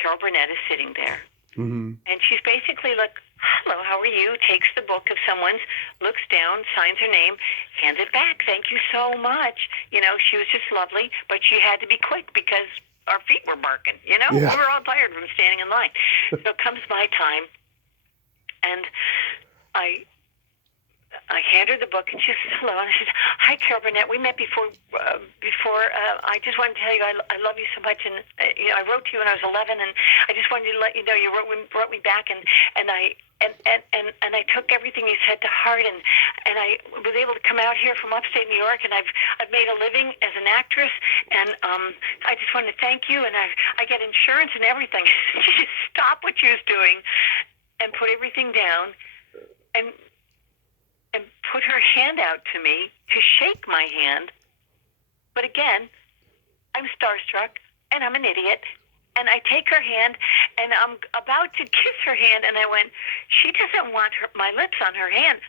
Carol Burnett is sitting there, and she's basically like, "Hello, how are you?" Takes the book if someone's, looks down, signs her name, hands it back. "Thank you so much." You know, she was just lovely, but she had to be quick because our feet were barking. You know, Yeah. we were all tired from standing in line. So comes my time, and I hand her the book, and she says, "Hello." And I said, "Hi, Carol Burnett. We met before. I just wanted to tell you I love you so much, and you know, I wrote to you when I was 11, and I just wanted to let you know you wrote me back, and I took everything you said to heart, and I was able to come out here from upstate New York, and I've made a living as an actress, and I just wanted to thank you, and I get insurance and everything." She just stopped what she was doing and put everything down, and put her hand out to me to shake my hand. But again, I'm starstruck, and I'm an idiot, and I take her hand, and I'm about to kiss her hand, and I went, "She doesn't want my lips on her hand."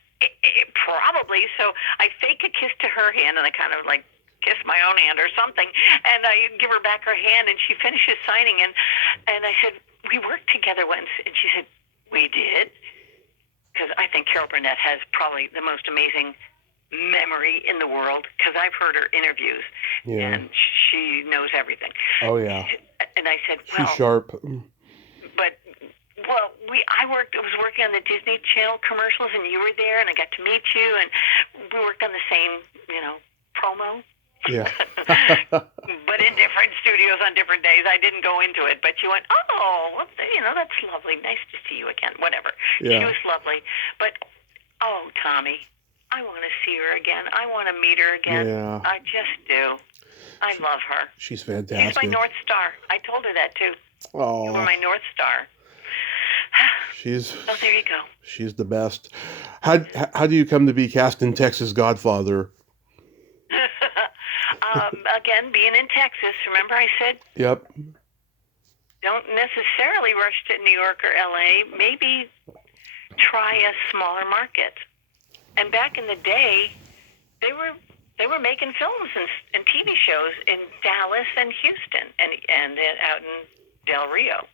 Probably. So I fake a kiss to her hand, and I kind of like kiss my own hand or something, and I give her back her hand, and she finishes signing, and I said, "We worked together once," and she said, "We did?" Because I think Carol Burnett has probably the most amazing memory in the world, because I've heard her interviews, and she knows everything. Oh, yeah. And I said, "Well, she's sharp." But, well, I was working on the Disney Channel commercials, and you were there, and I got to meet you, and we worked on the same, promo. Yeah. But in different studios on different days. I didn't go into it, but you went, "Oh, well, that's lovely. Nice to see you again." Whatever. Yeah. She was lovely. But, oh, Tommy, I want to see her again. I want to meet her again. Yeah. I just do. I love her. She's fantastic. She's my North Star. I told her that, too. Oh. You were my North Star. Oh, there you go. She's the best. How do you come to be cast in Texas Godfather? Again, being in Texas, remember I said, Yep. don't necessarily rush to New York or L.A. Maybe try a smaller market. And back in the day, they were making films and TV shows in Dallas and Houston and out in Del Rio.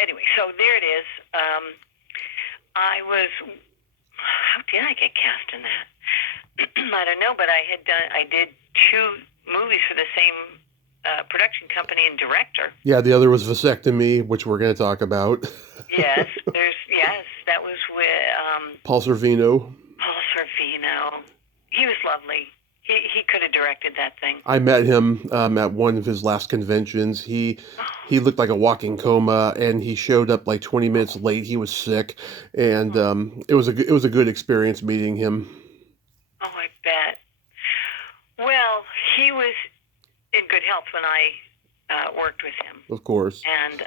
Anyway, so there it is. How did I get cast in that? I don't know, but I did 2 movies for the same production company and director. Yeah, the other was Vasectomy, which we're going to talk about. Yes, that was with Paul Sorvino. He was lovely. He could have directed that thing. I met him at one of his last conventions. He looked like a walking coma, and he showed up like 20 minutes late. He was sick, and it was a good experience meeting him. Oh, I bet. Well, he was in good health when I worked with him. Of course. And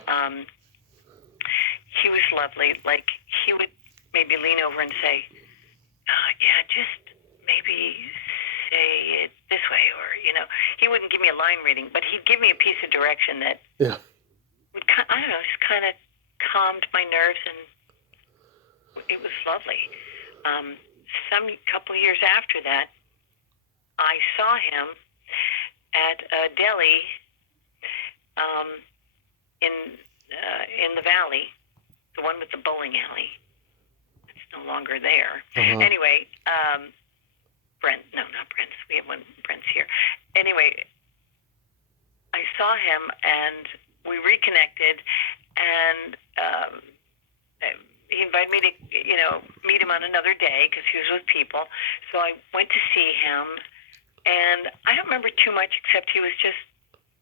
he was lovely. Like, he would maybe lean over and say, just maybe say it this way, or, he wouldn't give me a line reading, but he'd give me a piece of direction that would, I don't know, just kind of calmed my nerves, and it was lovely. Some couple years after that, I saw him at a deli in the Valley, the one with the bowling alley. It's no longer there. Uh-huh. Anyway, not Brent's. We have one Brent's here. Anyway, I saw him, and we reconnected, and he invited me to, meet him on another day because he was with people. So I went to see him, and I don't remember too much except he was just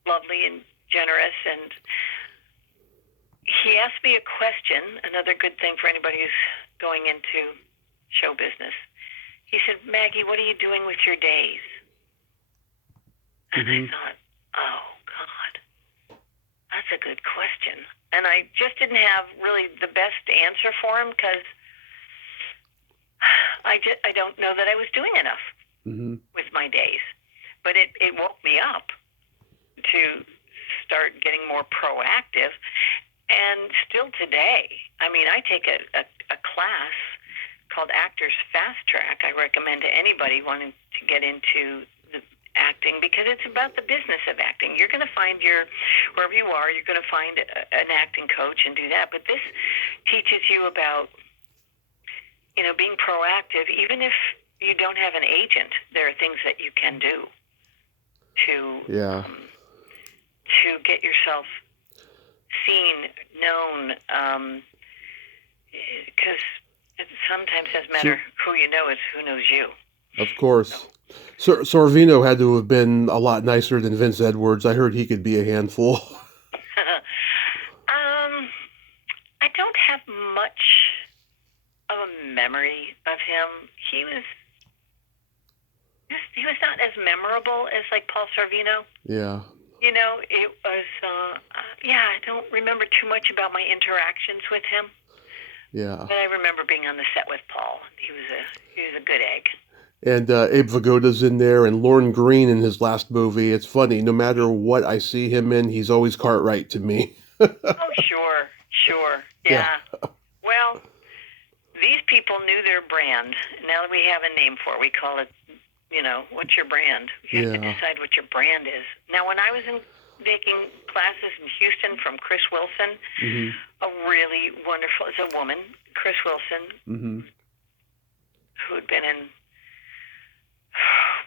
lovely and generous, and he asked me a question, another good thing for anybody who's going into show business. He said, Maggie, what are you doing with your days? And I thought, oh, God, that's a good question. And I just didn't have really the best answer for him because I don't know that I was doing enough with my days. But it woke me up to start getting more proactive. And still today, I mean, I take a class called Actors Fast Track. I recommend to anybody wanting to get into the acting because it's about the business of acting. You're going to find wherever you are, you're going to find an acting coach and do that. But this teaches you about, being proactive. Even if you don't have an agent, there are things that you can do to get yourself seen, known, because it sometimes doesn't matter who you know, it's who knows you. Of course. Sorvino had to have been a lot nicer than Vince Edwards. I heard he could be a handful. I don't have much of a memory of him. He was not as memorable as like Paul Sorvino. Yeah. It was, I don't remember too much about my interactions with him. Yeah. But I remember being on the set with Paul. He was a good egg. And Abe Vigoda's in there, and Lorne Greene in his last movie. It's funny, no matter what I see him in, he's always Cartwright to me. Oh, sure. Yeah. Well, these people knew their brand. Now that we have a name for it, we call it, what's your brand? You have to decide what your brand is. Now, when I was taking classes in Houston from Chris Wilson, a really wonderful, it's a woman, Chris Wilson, who had been in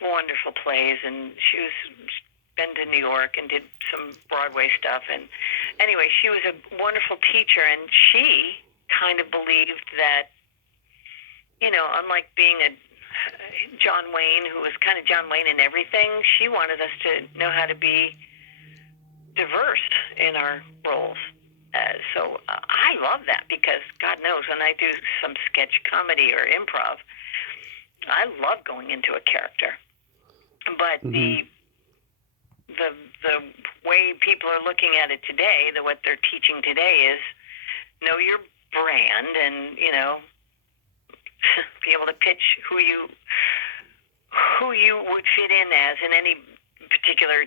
wonderful plays, and she's been to New York and did some Broadway stuff. And anyway, she was a wonderful teacher, and she kind of believed that, unlike being a John Wayne, who was kind of John Wayne in everything, she wanted us to know how to be diverse in our roles. So I love that because God knows when I do some sketch comedy or improv, I love going into a character. But the way people are looking at it today, what they're teaching today is know your brand and, be able to pitch who you would fit in as in any particular,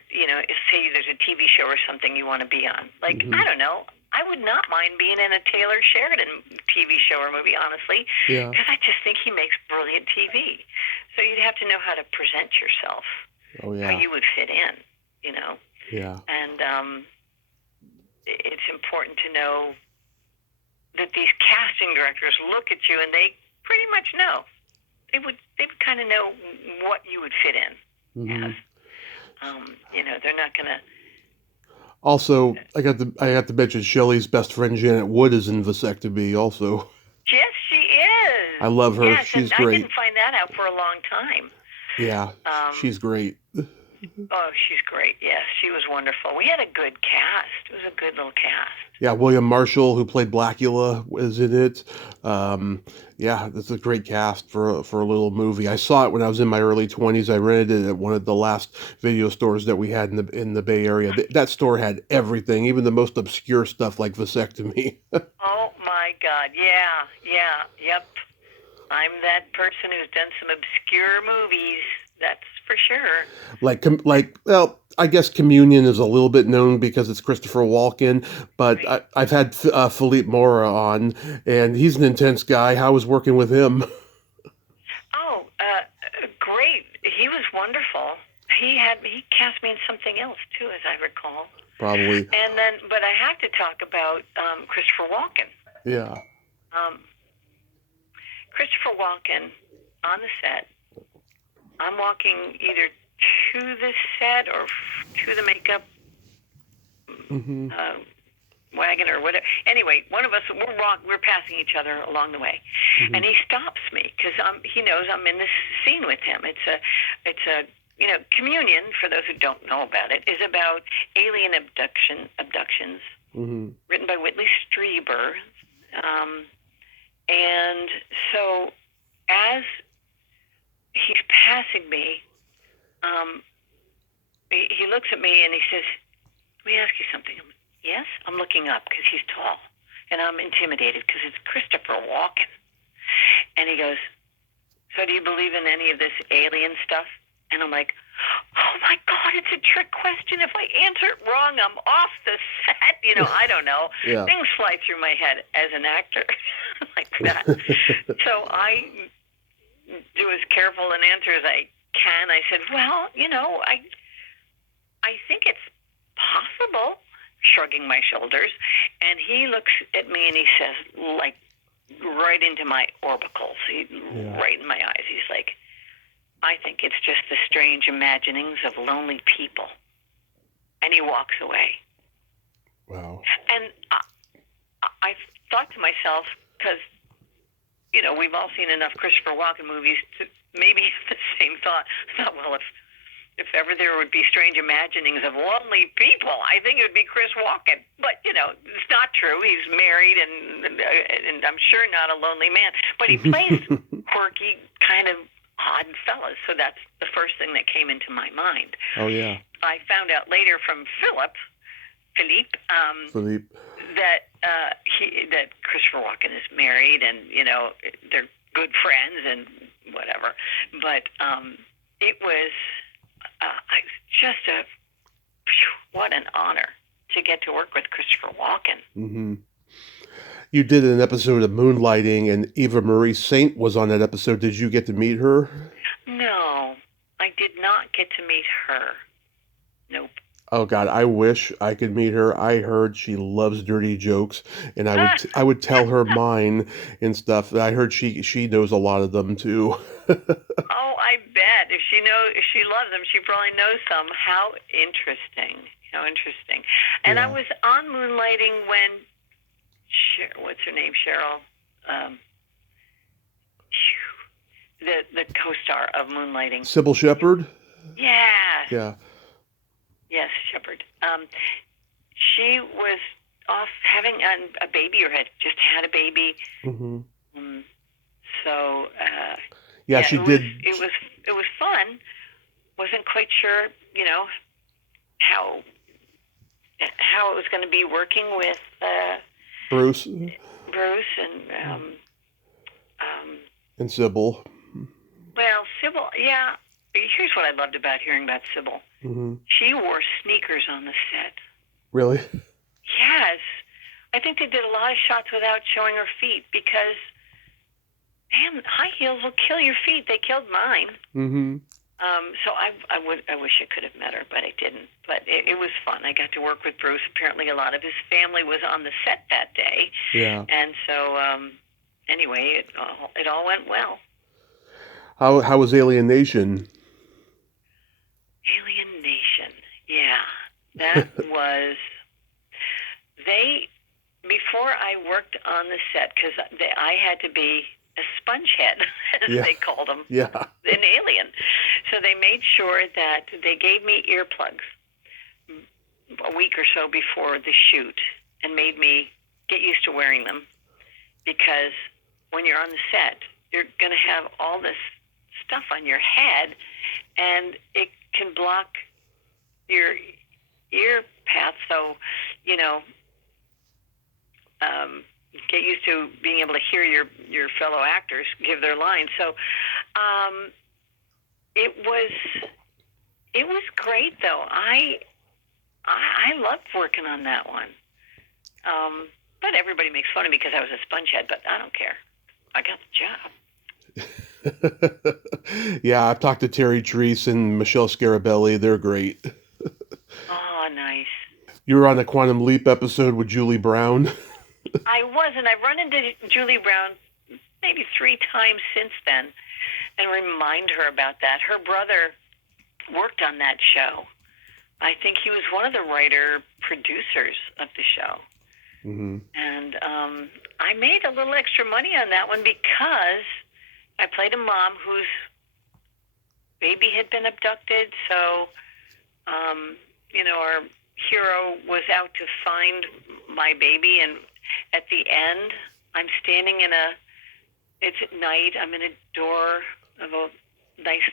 say there's a TV show or something you want to be on. Like, I don't know. I would not mind being in a Taylor Sheridan TV show or movie, honestly, because I just think he makes brilliant TV. So you'd have to know how to present yourself, how you would fit in, Yeah. And it's important to know that these casting directors look at you and they pretty much know. They would kind of know what you would fit in as. They're not going to. Also, I got to mention Shelley's best friend Janet Wood is in Vasectomy also. Yes, she is. I love her. Yes, She's and great. I didn't find that out for a long time. Yeah, she's great. Oh, she's great. Yes, she was wonderful. We had a good cast. It was a good little cast. Yeah, William Marshall, who played Blackula, was in it. Yeah, that's a great cast for a little movie. I saw it when I was in my early 20s. I rented it at one of the last video stores that we had in the Bay Area. That store had everything, even the most obscure stuff like Vasectomy. Oh my God! Yeah, yep. I'm that person who's done some obscure movies. That's for sure. Well, I guess Communion is a little bit known because it's Christopher Walken, but Right. I've had Philippe Mora on, and he's an intense guy. How was working with him? Oh, great. He was wonderful. He cast me in something else too, as I recall. Probably. And then, but I have to talk about Christopher Walken. Yeah. Christopher Walken on the set. I'm walking either to the set or to the makeup wagon or whatever. Anyway, one of us, we're passing each other along the way. And he stops me because he knows I'm in this scene with him. It's a Communion, for those who don't know about it, is about alien abductions written by Whitley Strieber. And so as he's passing me, he looks at me and he says, "Let me ask you something." I'm like, "Yes?" I'm looking up because he's tall, and I'm intimidated because it's Christopher Walken. And he goes, "So do you believe in any of this alien stuff?" And I'm like, "Oh my God, it's a trick question. If I answer it wrong, I'm off the set." I don't know. Yeah. Things fly through my head as an actor like that. So I do as careful an answer as I can. I said, "Well, I think it's possible," shrugging my shoulders. And he looks at me and he says, like, right into my orbicals, right in my eyes. He's like, "I think it's just the strange imaginings of lonely people." And he walks away. Wow. And I thought to myself, because, we've all seen enough Christopher Walken movies to maybe have the same thought. I thought, well, if ever there would be strange imaginings of lonely people, I think it would be Chris Walken. But, it's not true. He's married and I'm sure not a lonely man. But he plays quirky, kind of odd fellas. So that's the first thing that came into my mind. Oh, yeah. I found out later from Philippe, that Christopher Walken is married and, they're good friends and whatever. But it was just what an honor to get to work with Christopher Walken. Mm-hmm. You did an episode of Moonlighting, and Eva Marie Saint was on that episode. Did you get to meet her? No, I did not get to meet her. Nope. Oh God, I wish I could meet her. I heard she loves dirty jokes, and I would tell her mine and stuff. I heard she knows a lot of them too. Oh, I bet. If she loves them, she probably knows some. How interesting. And I was on Moonlighting when what's her name? Cheryl. The co-star of Moonlighting. Sybil Shepherd? Yeah. Yeah. Yes, Shepherd. She was off having a baby, or had just had a baby. Mm-hmm. So she did. It was fun. Wasn't quite sure, how it was going to be working with Bruce and Sybil. Well, Sybil, yeah. Here's what I loved about hearing about Sybil. Mm-hmm. She wore sneakers on the set. Really? Yes. I think they did a lot of shots without showing her feet because, damn, high heels will kill your feet. They killed mine. Mm-hmm. So I wish I could have met her, but I didn't. But it was fun. I got to work with Bruce. Apparently, a lot of his family was on the set that day. Yeah. And so, anyway, it all went well. How was Alien Nation? Alien Nation, yeah, that was. Before I worked on the set, because I had to be a sponge head, as they called them, in Alien. So they made sure that they gave me earplugs a week or so before the shoot and made me get used to wearing them, because when you're on the set, you're going to have all this stuff on your head, and it can block your ear path. So, get used to being able to hear your fellow actors give their lines. So, it was great though. I loved working on that one. But everybody makes fun of me because I was a sponge head, but I don't care. I got the job. Yeah, I've talked to Terry Treese and Michelle Scarabelli. They're great. Oh, nice. You were on the Quantum Leap episode with Julie Brown. I was, and I've run into Julie Brown maybe 3 times since then and remind her about that. Her brother worked on that show. I think he was one of the writer-producers of the show. Mm-hmm. And I made a little extra money on that one because I played a mom whose baby had been abducted. So, our hero was out to find my baby, and at the end, I'm standing it's at night, I'm in a door of a nice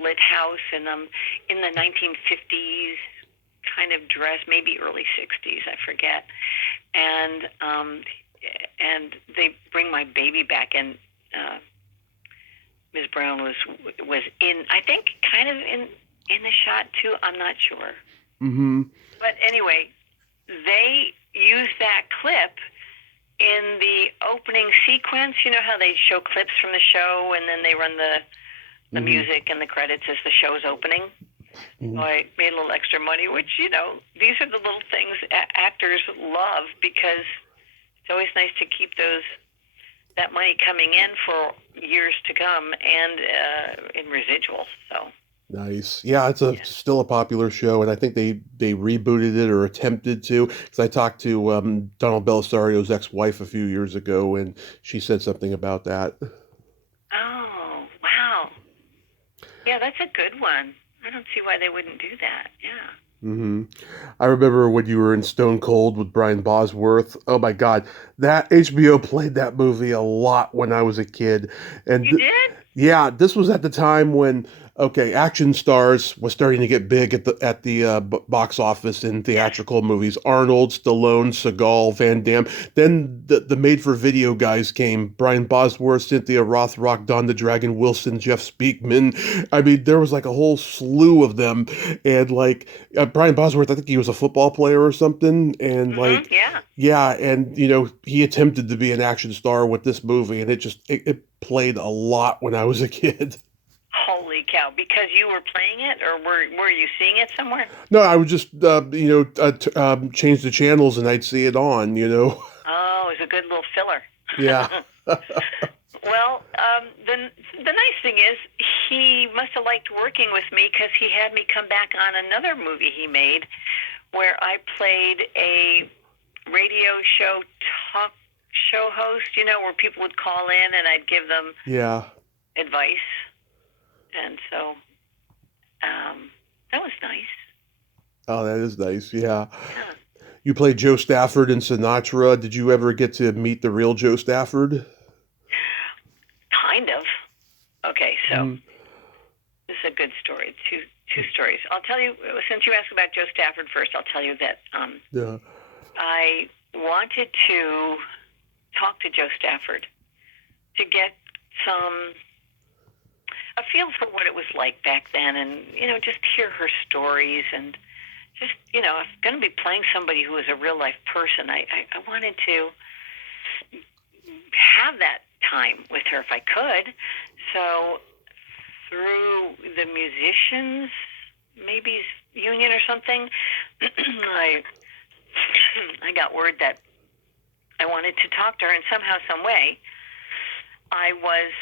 lit house, and I'm in the 1950s kind of dress, maybe early 60s, I forget. And they bring my baby back, and Ms. Brown was in, I think, kind of in the shot too. I'm not sure. Mm-hmm. But anyway, they use that clip in the opening sequence. You know how they show clips from the show, and then they run the Mm-hmm. music and the credits as the show's opening. Mm-hmm. So I made a little extra money, which, these are the little things actors love, because it's always nice to keep that money coming in for years to come, and in residuals. So Nice. Yeah, it's still a popular show, and I think they rebooted it or attempted to. Because I talked to Donald Bellisario's ex-wife a few years ago, and she said something about that. Oh, wow. Yeah, that's a good one. I don't see why they wouldn't do that. Yeah. Mm-hmm. I remember when you were in Stone Cold with Brian Bosworth. Oh my God, that HBO played that movie a lot when I was a kid, and You did? yeah, this was at the time when action stars was starting to get big at the box office in theatrical movies. Arnold, Stallone, Seagal, Van Damme. Then the made-for-video guys came: Brian Bosworth, Cynthia Rothrock, Don the Dragon Wilson, Jeff Speakman. I mean, there was like a whole slew of them, and like Brian Bosworth, I think he was a football player or something, and like. Yeah. Yeah, and he attempted to be an action star with this movie, and it played a lot when I was a kid. Holy cow! Because you were playing it, or were you seeing it somewhere? No, I would just change the channels and I'd see it on. Oh, it was a good little filler. Yeah. Well, the nice thing is he must have liked working with me, because he had me come back on another movie he made where I played a radio show talk show host, where people would call in and I'd give them advice. And so that was nice. Oh, that is nice. Yeah. Yeah. You played Joe Stafford in Sinatra. Did you ever get to meet the real Joe Stafford? Kind of. Okay, so this is a good story. Two stories. I'll tell you, since you asked about Joe Stafford first, I'll tell you that I wanted to talk to Joe Stafford to get a feel for what it was like back then, and just hear her stories, and just if I'm going to be playing somebody who is a real life person, I wanted to have that time with her if I could. So through the musicians maybe union or something, I got word that I wanted to talk to her, and somehow, some way, I was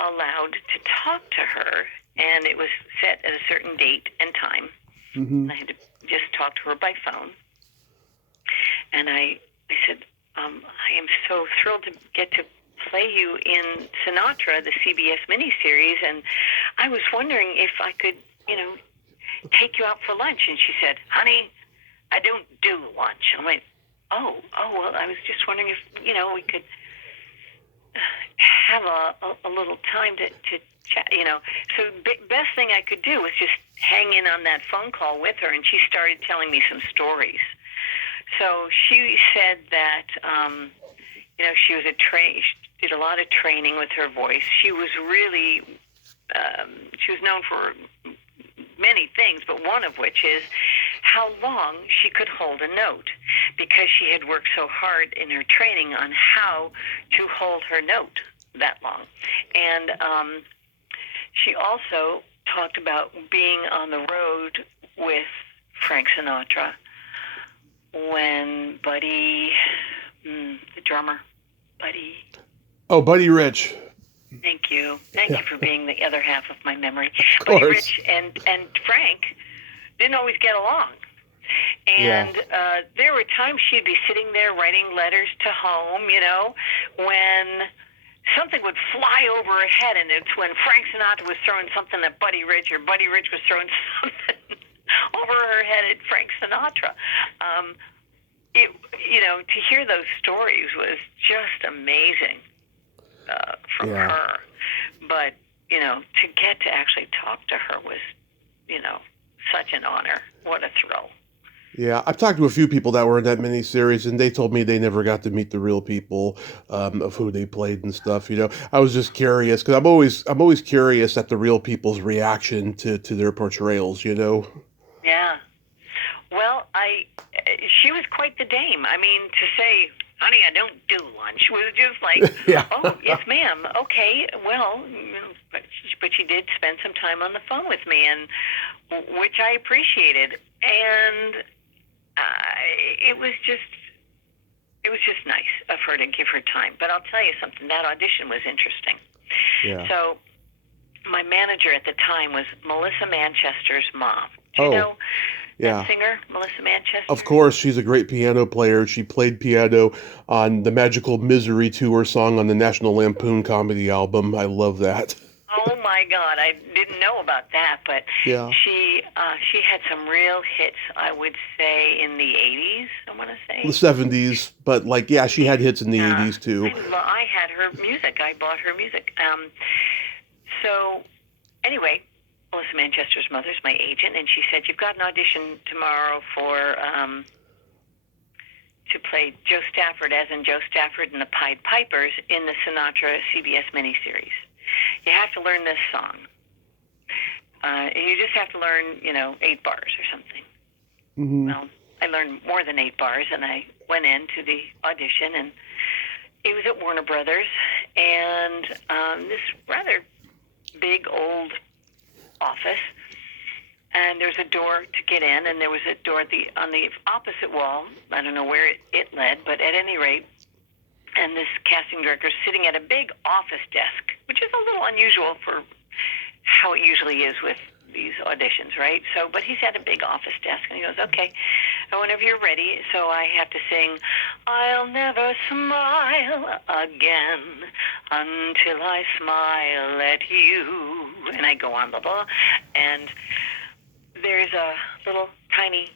allowed to talk to her, and it was set at a certain date and time. Mm-hmm. And I had to just talk to her by phone. And I said, I am so thrilled to get to play you in Sinatra, the CBS miniseries, and I was wondering if I could, take you out for lunch. And she said, honey, I don't do lunch. I went, oh, well, I was just wondering if, we could have a little time to chat, So best thing I could do was just hang in on that phone call with her, and she started telling me some stories. So she said that, she was she did a lot of training with her voice. She was really, she was known for many things, but one of which is how long she could hold a note, because she had worked so hard in her training on how to hold her note that long. And she also talked about being on the road with Frank Sinatra when Buddy, the drummer, Buddy. Oh, Buddy Rich. Thank you. Thank you for being the other half of my memory. Of Buddy course. Rich and Frank didn't always get along. And there were times she'd be sitting there writing letters to home, when something would fly over her head, and it's when Frank Sinatra was throwing something at Buddy Rich, or Buddy Rich was throwing something over her head at Frank Sinatra. to hear those stories was just amazing from her. But, to get to actually talk to her was, such an honor. What a thrill. Yeah, I've talked to a few people that were in that miniseries, and they told me they never got to meet the real people of who they played and stuff. I was just curious because I'm always curious at the real people's reaction to their portrayals. Yeah. Well, she was quite the dame. I mean, to say, honey, I don't do lunch was just like, Yeah. oh, yes, ma'am. Okay, well, but she did spend some time on the phone with me, and which I appreciated. And it was just nice of her to give her time. But I'll tell you something, that audition was interesting. Yeah. So my manager at the time was Melissa Manchester's mom. Do you know that singer, Melissa Manchester? Of course, she's a great piano player. She played piano on the Magical Misery Tour song on the National Lampoon comedy album. I love that. Oh my God, I didn't know about that, but she had some real hits, I would say, in the 80s, I want to say. The 70s, but she had hits in the 80s too. I had her music. I bought her music. So anyway, Melissa Manchester's mother's my agent, and she said, you've got an audition tomorrow for to play Joe Stafford, as in Joe Stafford and the Pied Pipers in the Sinatra CBS miniseries. You have to learn this song. You just have to learn, 8 bars or something. Mm-hmm. Well, I learned more than 8 bars, and I went into the audition, and it was at Warner Brothers, and this rather big old office, and there's a door to get in, and there was a door on the opposite wall. I don't know where it led, but at any rate, and this casting director is sitting at a big office desk, which is a little unusual for how it usually is with these auditions, right? So, but he's at a big office desk, and he goes, okay, whenever you're ready. So I have to sing, I'll never smile again until I smile at you. And I go on, blah, blah, and there's a little tiny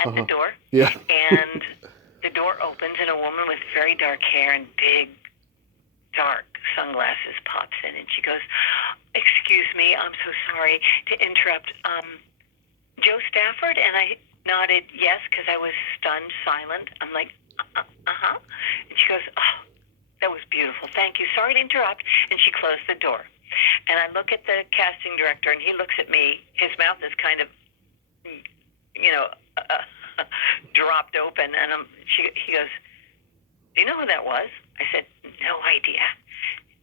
at the door. Yeah. And the door opens, and a woman with very dark hair and big, dark sunglasses pops in, and she goes, excuse me, I'm so sorry to interrupt. Joe Stafford? And I nodded yes, because I was stunned, silent. I'm like, uh-huh. And she goes, oh, that was beautiful. Thank you. Sorry to interrupt. And she closed the door. And I look at the casting director, and he looks at me. His mouth is kind of, dropped open. And he goes, do you know who that was? I said, no idea.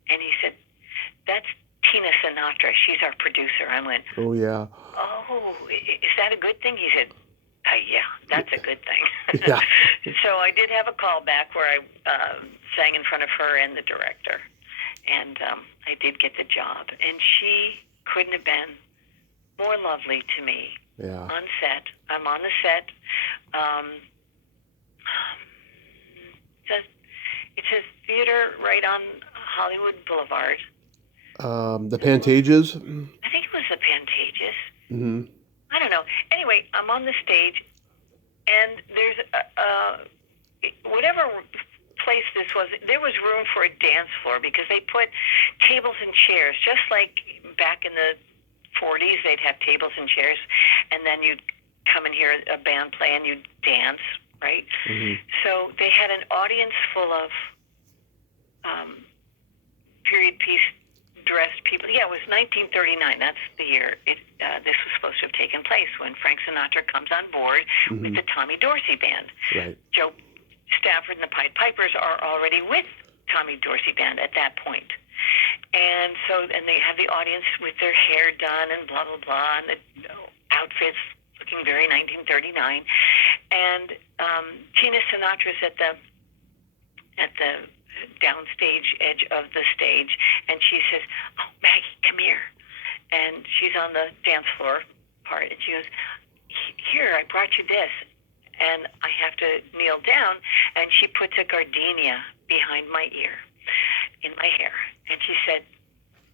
And he said, that's Tina Sinatra. She's our producer. I went, oh, yeah. Oh, is that a good thing? He said, yeah, that's a good thing. Yeah. So I did have a call back where I sang in front of her and the director. And I did get the job. And she couldn't have been more lovely to me on set. I'm on the set. It's a theater right on Hollywood Boulevard. The Pantages? I think it was the Pantages. Mm-hmm. I don't know. Anyway, I'm on the stage, and there's whatever place this was, there was room for a dance floor because they put tables and chairs, just like back in the 40s, they'd have tables and chairs, and then you'd come and hear a band play and you'd dance, right? Mm-hmm. So they had an audience full of period piece dressed people. Yeah, it was 1939. That's the year this was supposed to have taken place, when Frank Sinatra comes on board with the Tommy Dorsey Band. Right. Joe Stafford and the Pied Pipers are already with Tommy Dorsey Band at that point. And they have the audience with their hair done and blah, blah, blah, and the outfits looking very 1939. And Tina Sinatra's at the downstage edge of the stage, and she says, oh, Maggie, come here. And she's on the dance floor part, and she goes, here, I brought you this. And I have to kneel down, and she puts a gardenia behind my ear, in my hair. And she said,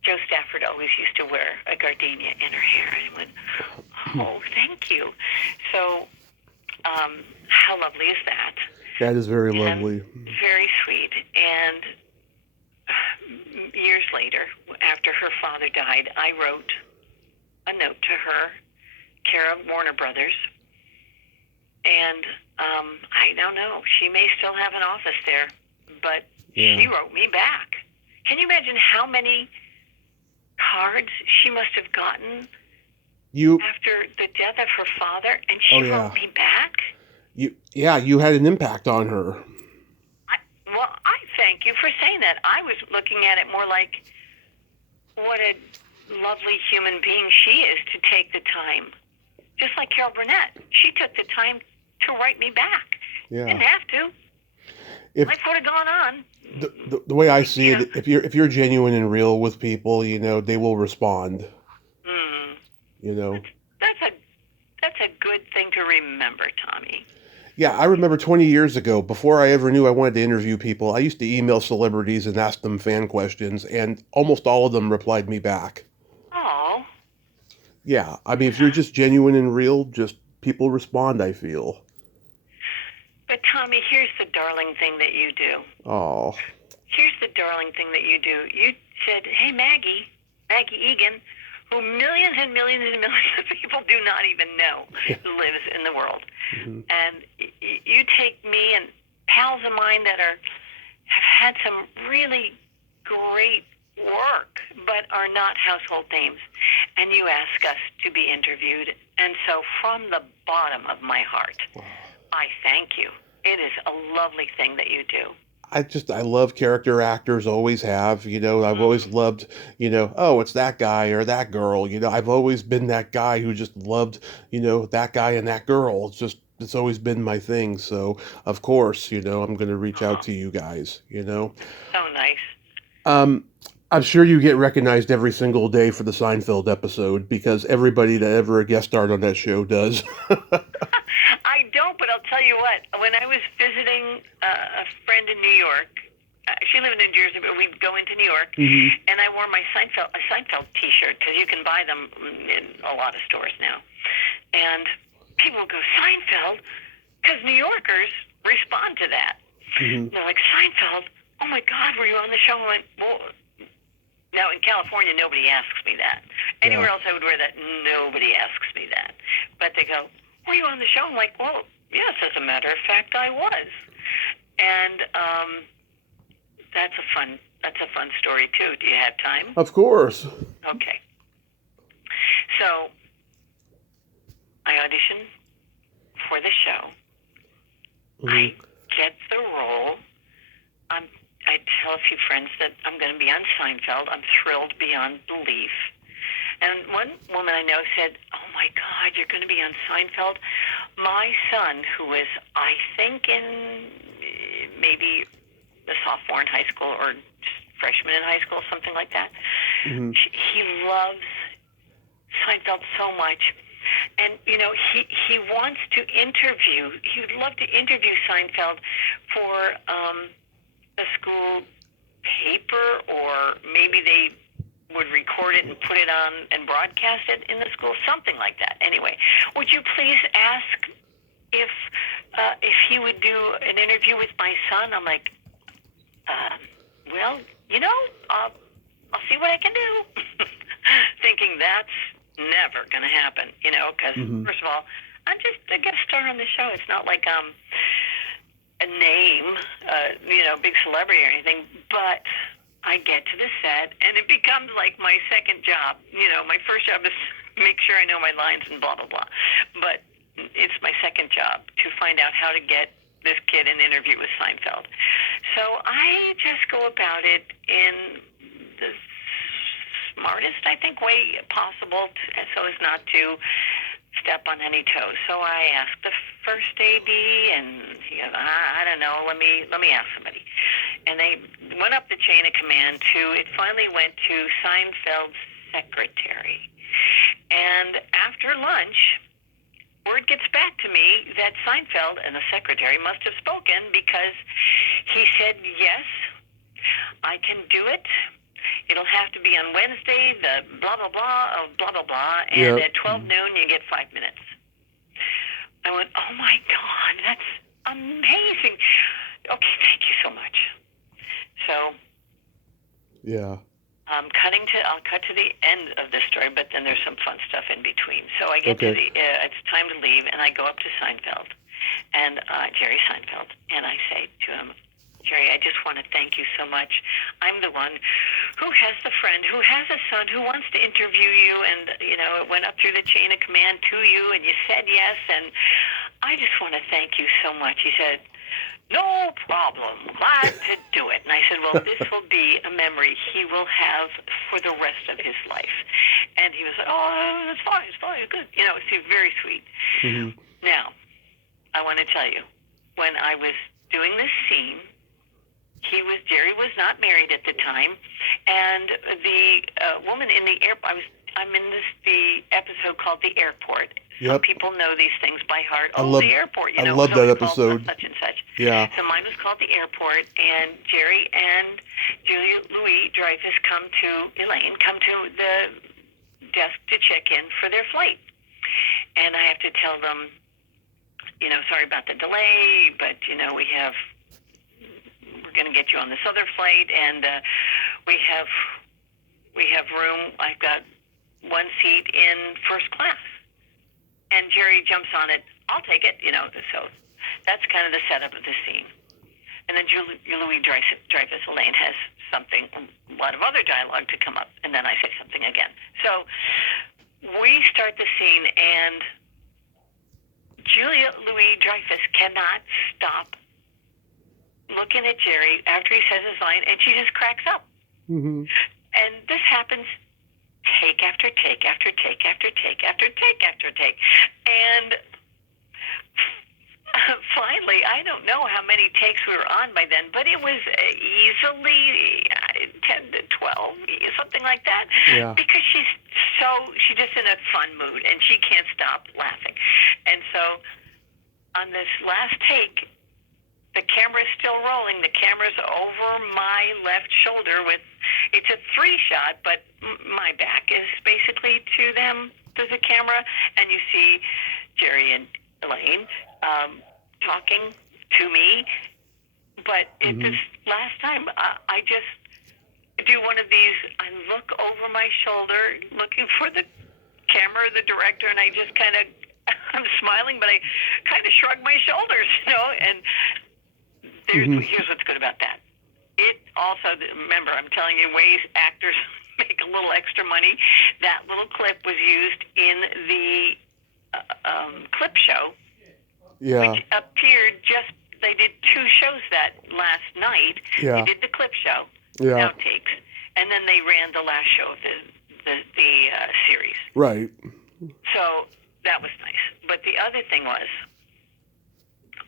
Joe Stafford always used to wear a gardenia in her hair. And I went, oh, thank you. So how how lovely is that? That is very And lovely. very sweet. And years later, after her father died, I wrote a note to her, care of Warner Brothers. And I don't know. She may still have an office there, but she wrote me back. Can you imagine how many cards she must have gotten after the death of her father? And she wrote me back? You had an impact on her. I thank you for saying that. I was looking at it more like what a lovely human being she is to take the time. Just like Carol Burnett. She took the time to write me back. Yeah. Didn't have to. Life would have gone on. The way I see it, if you're genuine and real with people, they will respond. That's a good thing to remember, Tommy. Yeah, I remember 20 years ago, before I ever knew I wanted to interview people, I used to email celebrities and ask them fan questions, and almost all of them replied me back. Oh. Yeah, I mean, if you're just genuine and real, just people respond, I feel. But Tommy, here's the darling thing that you do. Oh. Here's the darling thing that you do. You said, hey, Maggie Egan, who millions and millions and millions of people do not even know lives in the world. Mm-hmm. And you take me and pals of mine that have had some really great work, but are not household names, and you ask us to be interviewed. And so from the bottom of my heart, I thank you. It is a lovely thing that you do. I love character actors, always have, I've always loved, oh, it's that guy or that girl, I've always been that guy who just loved, that guy and that girl. It's always been my thing. So of course, I'm going to reach out to you guys, So nice. I'm sure you get recognized every single day for the Seinfeld episode, because everybody that ever guest starred on that show does. I don't, but I'll tell you what. When I was visiting a friend in New York, she lived in Jersey, but we'd go into New York, and I wore my Seinfeld T-shirt, because you can buy them in a lot of stores now. And people would go, Seinfeld? Because New Yorkers respond to that. Mm-hmm. They're like, Seinfeld? Oh, my God, were you on the show? I went, well... Now, in California, nobody asks me that. Anywhere else I would wear that, nobody asks me that. But they go, were you on the show? I'm like, well, yes, as a matter of fact, I was. And that's a fun story, too. Do you have time? Of course. Okay. So, I auditioned for the show. Mm-hmm. I get the role. I tell a few friends that I'm going to be on Seinfeld. I'm thrilled beyond belief. And one woman I know said, oh, my God, you're going to be on Seinfeld? My son, who is, I think, in maybe a sophomore in high school or freshman in high school, something like that, he loves Seinfeld so much. And, he wants to interview. He would love to interview Seinfeld for a school paper, or maybe they would record it and put it on and broadcast it in the school, something like that. Anyway, would you please ask if he would do an interview with my son? I'm like, well, I'll see what I can do. Thinking that's never going to happen, because first of all, I'm just a guest star on the show. It's not like a name, big celebrity or anything, but I get to the set, and it becomes like my second job. My first job is make sure I know my lines and blah, blah, blah. But it's my second job to find out how to get this kid an interview with Seinfeld. So I just go about it in the smartest, I think, way possible so as not to step on any toes. So I asked the first AD, and he goes, I don't know, let me ask somebody. And they went up the chain of command it finally went to Seinfeld's secretary. And after lunch, word gets back to me that Seinfeld and the secretary must have spoken, because he said, yes, I can do it. It'll have to be on Wednesday, the blah, blah, blah, of blah, blah, blah, and at 12 noon you get 5 minutes. I went, oh my God, that's amazing. Okay, thank you so much. So, Yeah. I'll cut to the end of this story, but then there's some fun stuff in between. So I get to it's time to leave, and I go up to Seinfeld, and Jerry Seinfeld, and I say to him, Jerry, I just want to thank you so much. I'm the one who has the friend who has a son who wants to interview you, and, it went up through the chain of command to you, and you said yes, and I just want to thank you so much. He said, no problem. Glad to do it. And I said, well, this will be a memory he will have for the rest of his life. And he was like, oh, it's fine, good. It's very sweet. Mm-hmm. Now, I want to tell you, when I was doing this scene, Jerry was not married at the time, and the woman in the airport, I'm in the episode called The Airport. Yep. Some people know these things by heart. The airport, I love that episode. Such and such. Yeah. So mine was called The Airport, and Jerry and Julia Louis-Dreyfus come to the desk to check in for their flight. And I have to tell them, sorry about the delay, but, we're going to get you on this other flight, and we have room. I've got one seat in first class. And Jerry jumps on it. I'll take it, so that's kind of the setup of the scene. And then Louis-Dreyfus, Elaine, has a lot of other dialogue to come up, and then I say something again. So we start the scene, and Julia Louis-Dreyfus cannot stop looking at Jerry after he says his line, and she just cracks up. Mm-hmm. And this happens take after take after take after take after take after take. And finally, I don't know how many takes we were on by then, but it was easily 10 to 12, something like that. Yeah. Because she's just in a fun mood, and she can't stop laughing. And so on this last take, the camera's still rolling. The camera's over my left shoulder it's a 3-shot, but my back is basically to the camera, and you see Jerry and Elaine talking to me. But at this last time, I just do one of these, I look over my shoulder looking for the camera or the director, and I just kind of, I'm smiling, but I kind of shrug my shoulders, and here's what's good about that. It also, remember, I'm telling you, ways actors make a little extra money. That little clip was used in the clip show, which appeared they did 2 shows that last night. Yeah. They did the clip show, outtakes, and then they ran the last show of the series. Right. So that was nice. But the other thing was,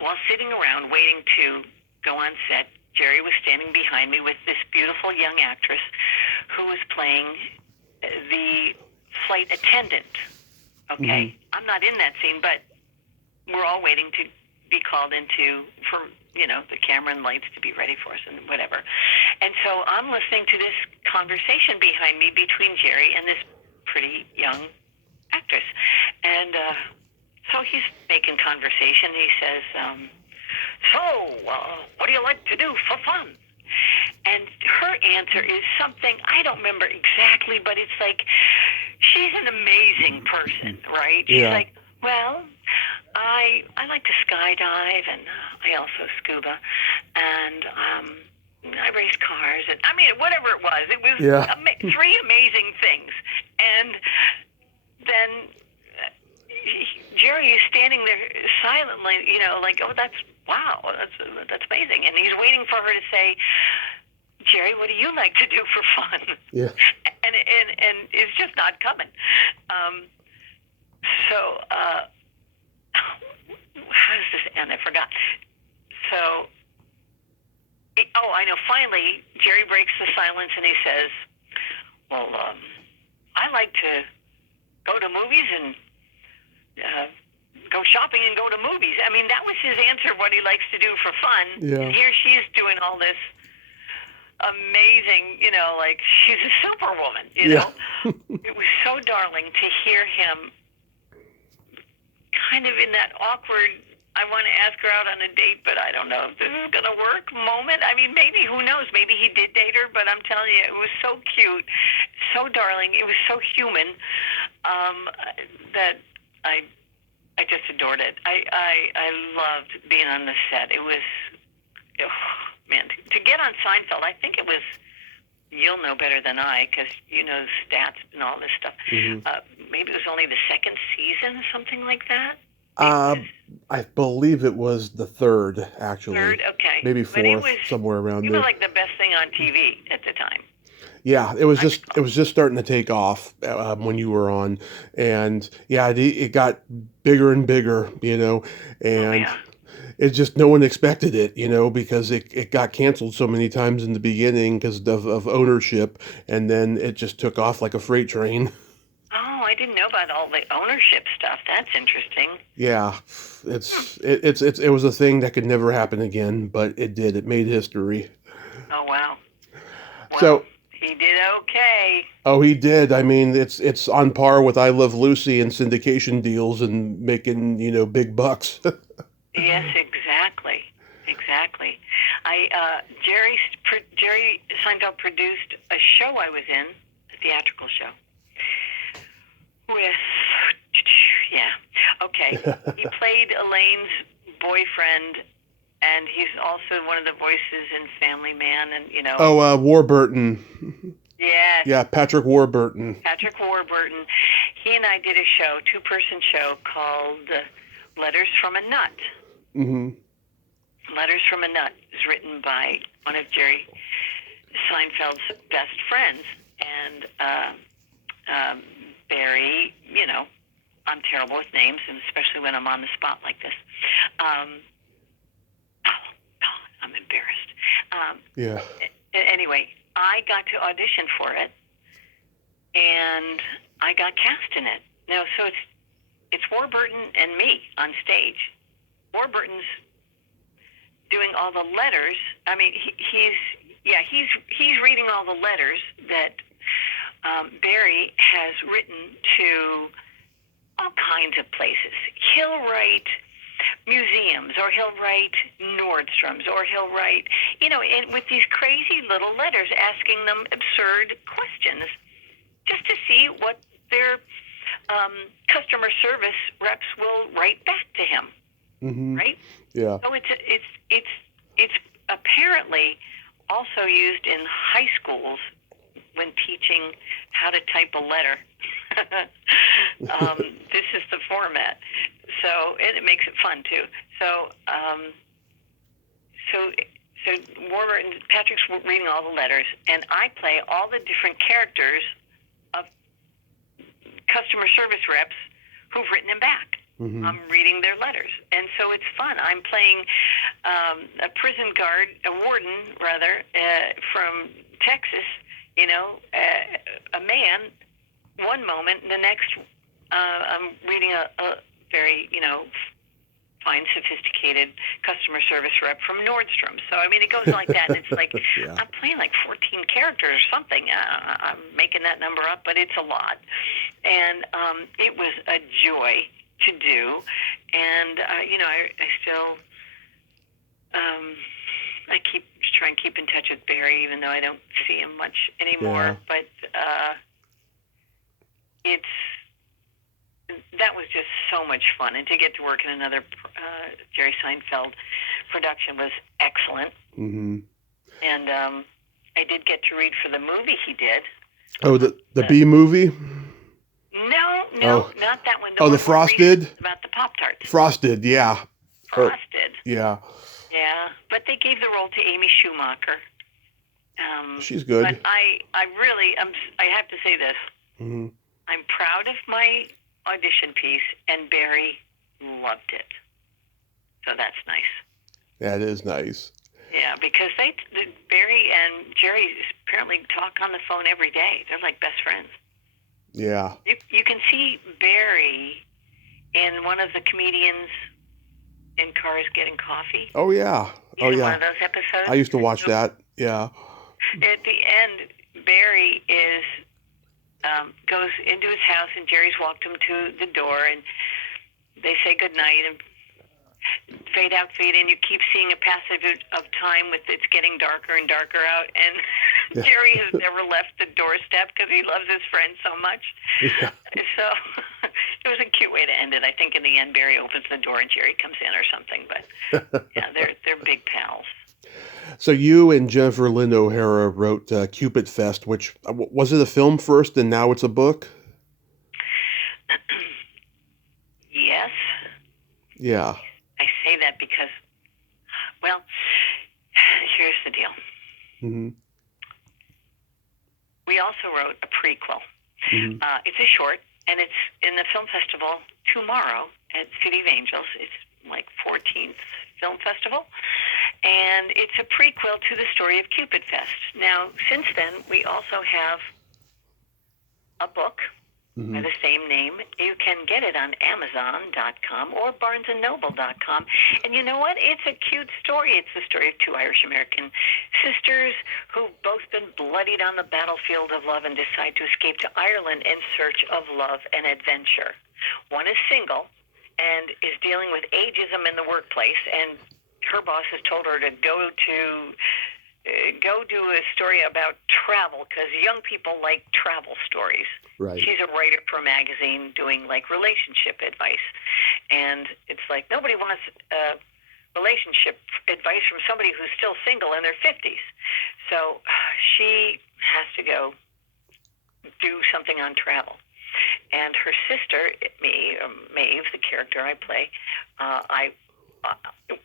while sitting around waiting to go on set, Jerry was standing behind me with this beautiful young actress who was playing the flight attendant. Okay? Mm-hmm. I'm not in that scene, but we're all waiting to be called for the camera and lights to be ready for us and whatever. And so I'm listening to this conversation behind me between Jerry and this pretty young actress. And so he's making conversation. He says, what do you like to do for fun? And her answer is something, I don't remember exactly, but it's like, she's an amazing person, right? She's like, well, I like to skydive, and I also scuba, and I race cars, and whatever it was 3 amazing things. And then Jerry is standing there silently, like, oh, that's amazing. And he's waiting for her to say, Jerry, what do you like to do for fun? Yeah. And it's just not coming. How does this end? I forgot. So, I know. Finally, Jerry breaks the silence and he says, well, I like to go to movies and go shopping and go to movies. That was his answer, what he likes to do for fun. Yeah. And here she is doing all this amazing, like she's a superwoman, It was so darling to hear him kind of in that awkward, I want to ask her out on a date, but I don't know if this is going to work moment. I mean, maybe, who knows? Maybe he did date her, but I'm telling you, it was so cute, so darling. It was so human that I just adored it. I loved being on the set. It was, man, to get on Seinfeld, I think it was, you'll know better than I, because you know stats and all this stuff. Mm-hmm. Maybe it was only the second season, something like that. I believe it was the third, actually. Third, okay. Maybe fourth, somewhere around there. there. It was like the best thing on TV at the time. Yeah, it was just starting to take off when you were on, and yeah, it got bigger and bigger, you know, and it just, no one expected it, you know, because it got canceled so many times in the beginning because of ownership, and then it just took off like a freight train. Oh, I didn't know about all the ownership stuff. That's interesting. Yeah, it was a thing that could never happen again, but it did. It made history. Oh wow. Well, so he did okay. Oh, he did. I mean, it's on par with I Love Lucy and syndication deals and making, you know, big bucks. Yes, exactly. Jerry Seinfeld produced a show I was in, a theatrical show. He played Elaine's boyfriend, and he's also one of the voices in Family Man, and you know. Oh, Warburton. Yes. Yeah, Patrick Warburton. Patrick Warburton. He and I did a show, two-person show called Letters from a Nut. Mm-hmm. Letters from a Nut is written by one of Jerry Seinfeld's best friends, and Barry, you know, I'm terrible with names, and especially when I'm on the spot like this. Oh, God, I'm embarrassed. Yeah. Anyway, I got to audition for it, and I got cast in it. No, so it's Warburton and me on stage. Warburton's doing all the letters. I mean, he's reading all the letters that Barry has written to all kinds of places. He'll write museums, or he'll write Nordstrom's, or he'll write, you know, with these crazy little letters asking them absurd questions just to see what their customer service reps will write back to him. Mm-hmm. Right? Yeah. So it's apparently also used in high schools when teaching how to type a letter. This is the format. So, and it makes it fun too. So Warburton, Patrick's reading all the letters, and I play all the different characters of customer service reps who've written them back. Mm-hmm. I'm reading their letters, and so it's fun. I'm playing a prison guard, a warden rather, from Texas. You know, a man. One moment, the next, I'm reading a very, you know, fine, sophisticated customer service rep from Nordstrom. So I mean, it goes like that. And it's like yeah. I'm playing like 14 characters or something. I'm making that number up, but it's a lot, and it was a joy to do, and you know, I still I try and keep in touch with Barry, even though I don't see him much anymore. Yeah. But that was just so much fun, and to get to work in another Jerry Seinfeld production was excellent. Mm-hmm. And I did get to read for the movie he did. Oh, the B movie. No, not that one. The Frosted? About the Pop-Tarts. Frosted, yeah. Frosted. Yeah. Yeah, but they gave the role to Amy Schumacher. She's good. But I really, I have to say this. Mm-hmm. I'm proud of my audition piece, and Barry loved it. So that's nice. That is nice. Yeah, because Barry and Jerry apparently talk on the phone every day. They're like best friends. Yeah. You can see Barry in one of the comedians in Cars Getting Coffee. Oh, yeah. One of those episodes. I used to watch that. Yeah. At the end, Barry goes into his house, and Jerry's walked him to the door, and they say goodnight and fade out, fade in. You keep seeing a passage of time with it's getting darker and darker out, and Jerry has never left the doorstep because he loves his friend so much. Yeah. So it was a cute way to end it. I think in the end, Barry opens the door and Jerry comes in or something. But yeah, they're big pals. So you and Jennifer Lynn O'Hara wrote Cupid Fest, which was it a film first and now it's a book? Yes. Yeah. I say that because, well, here's the deal. Mm-hmm. We also wrote a prequel. Mm-hmm. It's a short, and it's in the film festival tomorrow at City of Angels. It's like 14th Film Festival. And it's a prequel to the story of Cupid Fest. Now, since then, we also have a book by the same name. You can get it on Amazon.com or BarnesandNoble.com. And you know what? It's a cute story. It's the story of two Irish-American sisters who've both been bloodied on the battlefield of love and decide to escape to Ireland in search of love and adventure. One is single and is dealing with ageism in the workplace, and her boss has told her to go do a story about travel because young people like travel stories. Right. She's a writer for a magazine doing like relationship advice, and it's like nobody wants relationship advice from somebody who's still single in their 50s. So she has to go do something on travel. And her sister, Maeve, the character I play,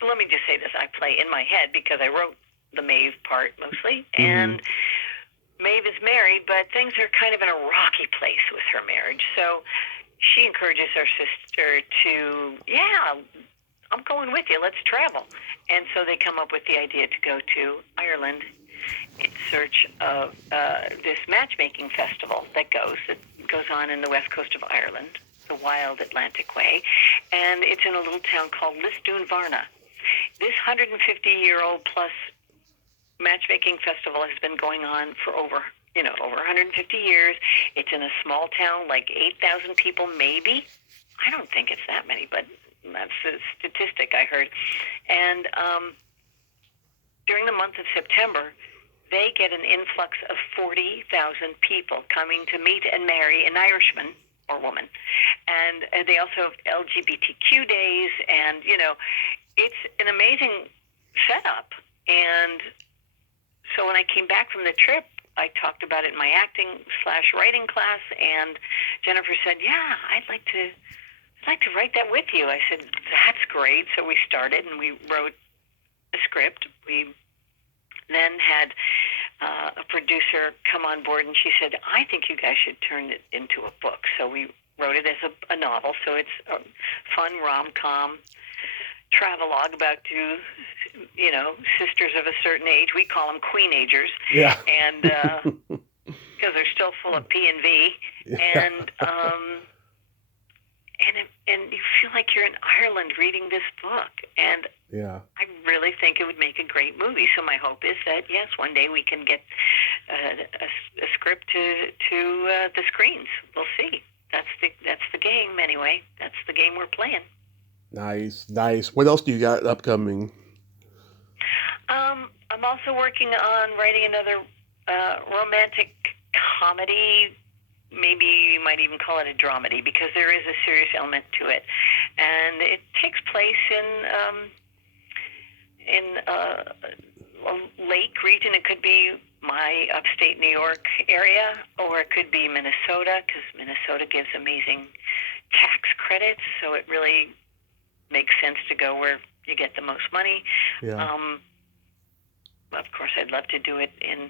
let me just say this, I play in my head because I wrote the Maeve part mostly, and Maeve is married, but things are kind of in a rocky place with her marriage. So she encourages her sister to, I'm going with you, let's travel. And so they come up with the idea to go to Ireland in search of this matchmaking festival that goes on in the west coast of Ireland, the Wild Atlantic Way, and it's in a little town called Lisdoonvarna. This 150-year-old plus matchmaking festival has been going on for over 150 years. It's in a small town, like 8,000 people, maybe. I don't think it's that many, but that's the statistic I heard. And during the month of September, they get an influx of 40,000 people coming to meet and marry an Irishman or woman. And they also have LGBTQ days, and, it's an amazing setup. And so when I came back from the trip, I talked about it in my acting/writing class, and Jennifer said, I'd like to write that with you. I said, that's great. So we started, and we wrote a script. We then had a producer come on board, and she said, I think you guys should turn it into a book. So we wrote it as a novel. So it's a fun rom-com travelogue about two, sisters of a certain age. We call them queenagers. Yeah. And because they're still full of P and V. Yeah. And you feel like you're in Ireland reading this book. And Yeah. I really think it would make a great movie. So my hope is that, yes, one day we can get a script to the screens. We'll see. That's the game anyway. That's the game we're playing. Nice. What else do you got upcoming? I'm also working on writing another romantic comedy. Maybe you might even call it a dramedy, because there is a serious element to it, and it takes place in a lake region. It could be my upstate New York area, or it could be Minnesota, because Minnesota gives amazing tax credits, so it really makes sense to go where you get the most money. Yeah. Of course, I'd love to do it in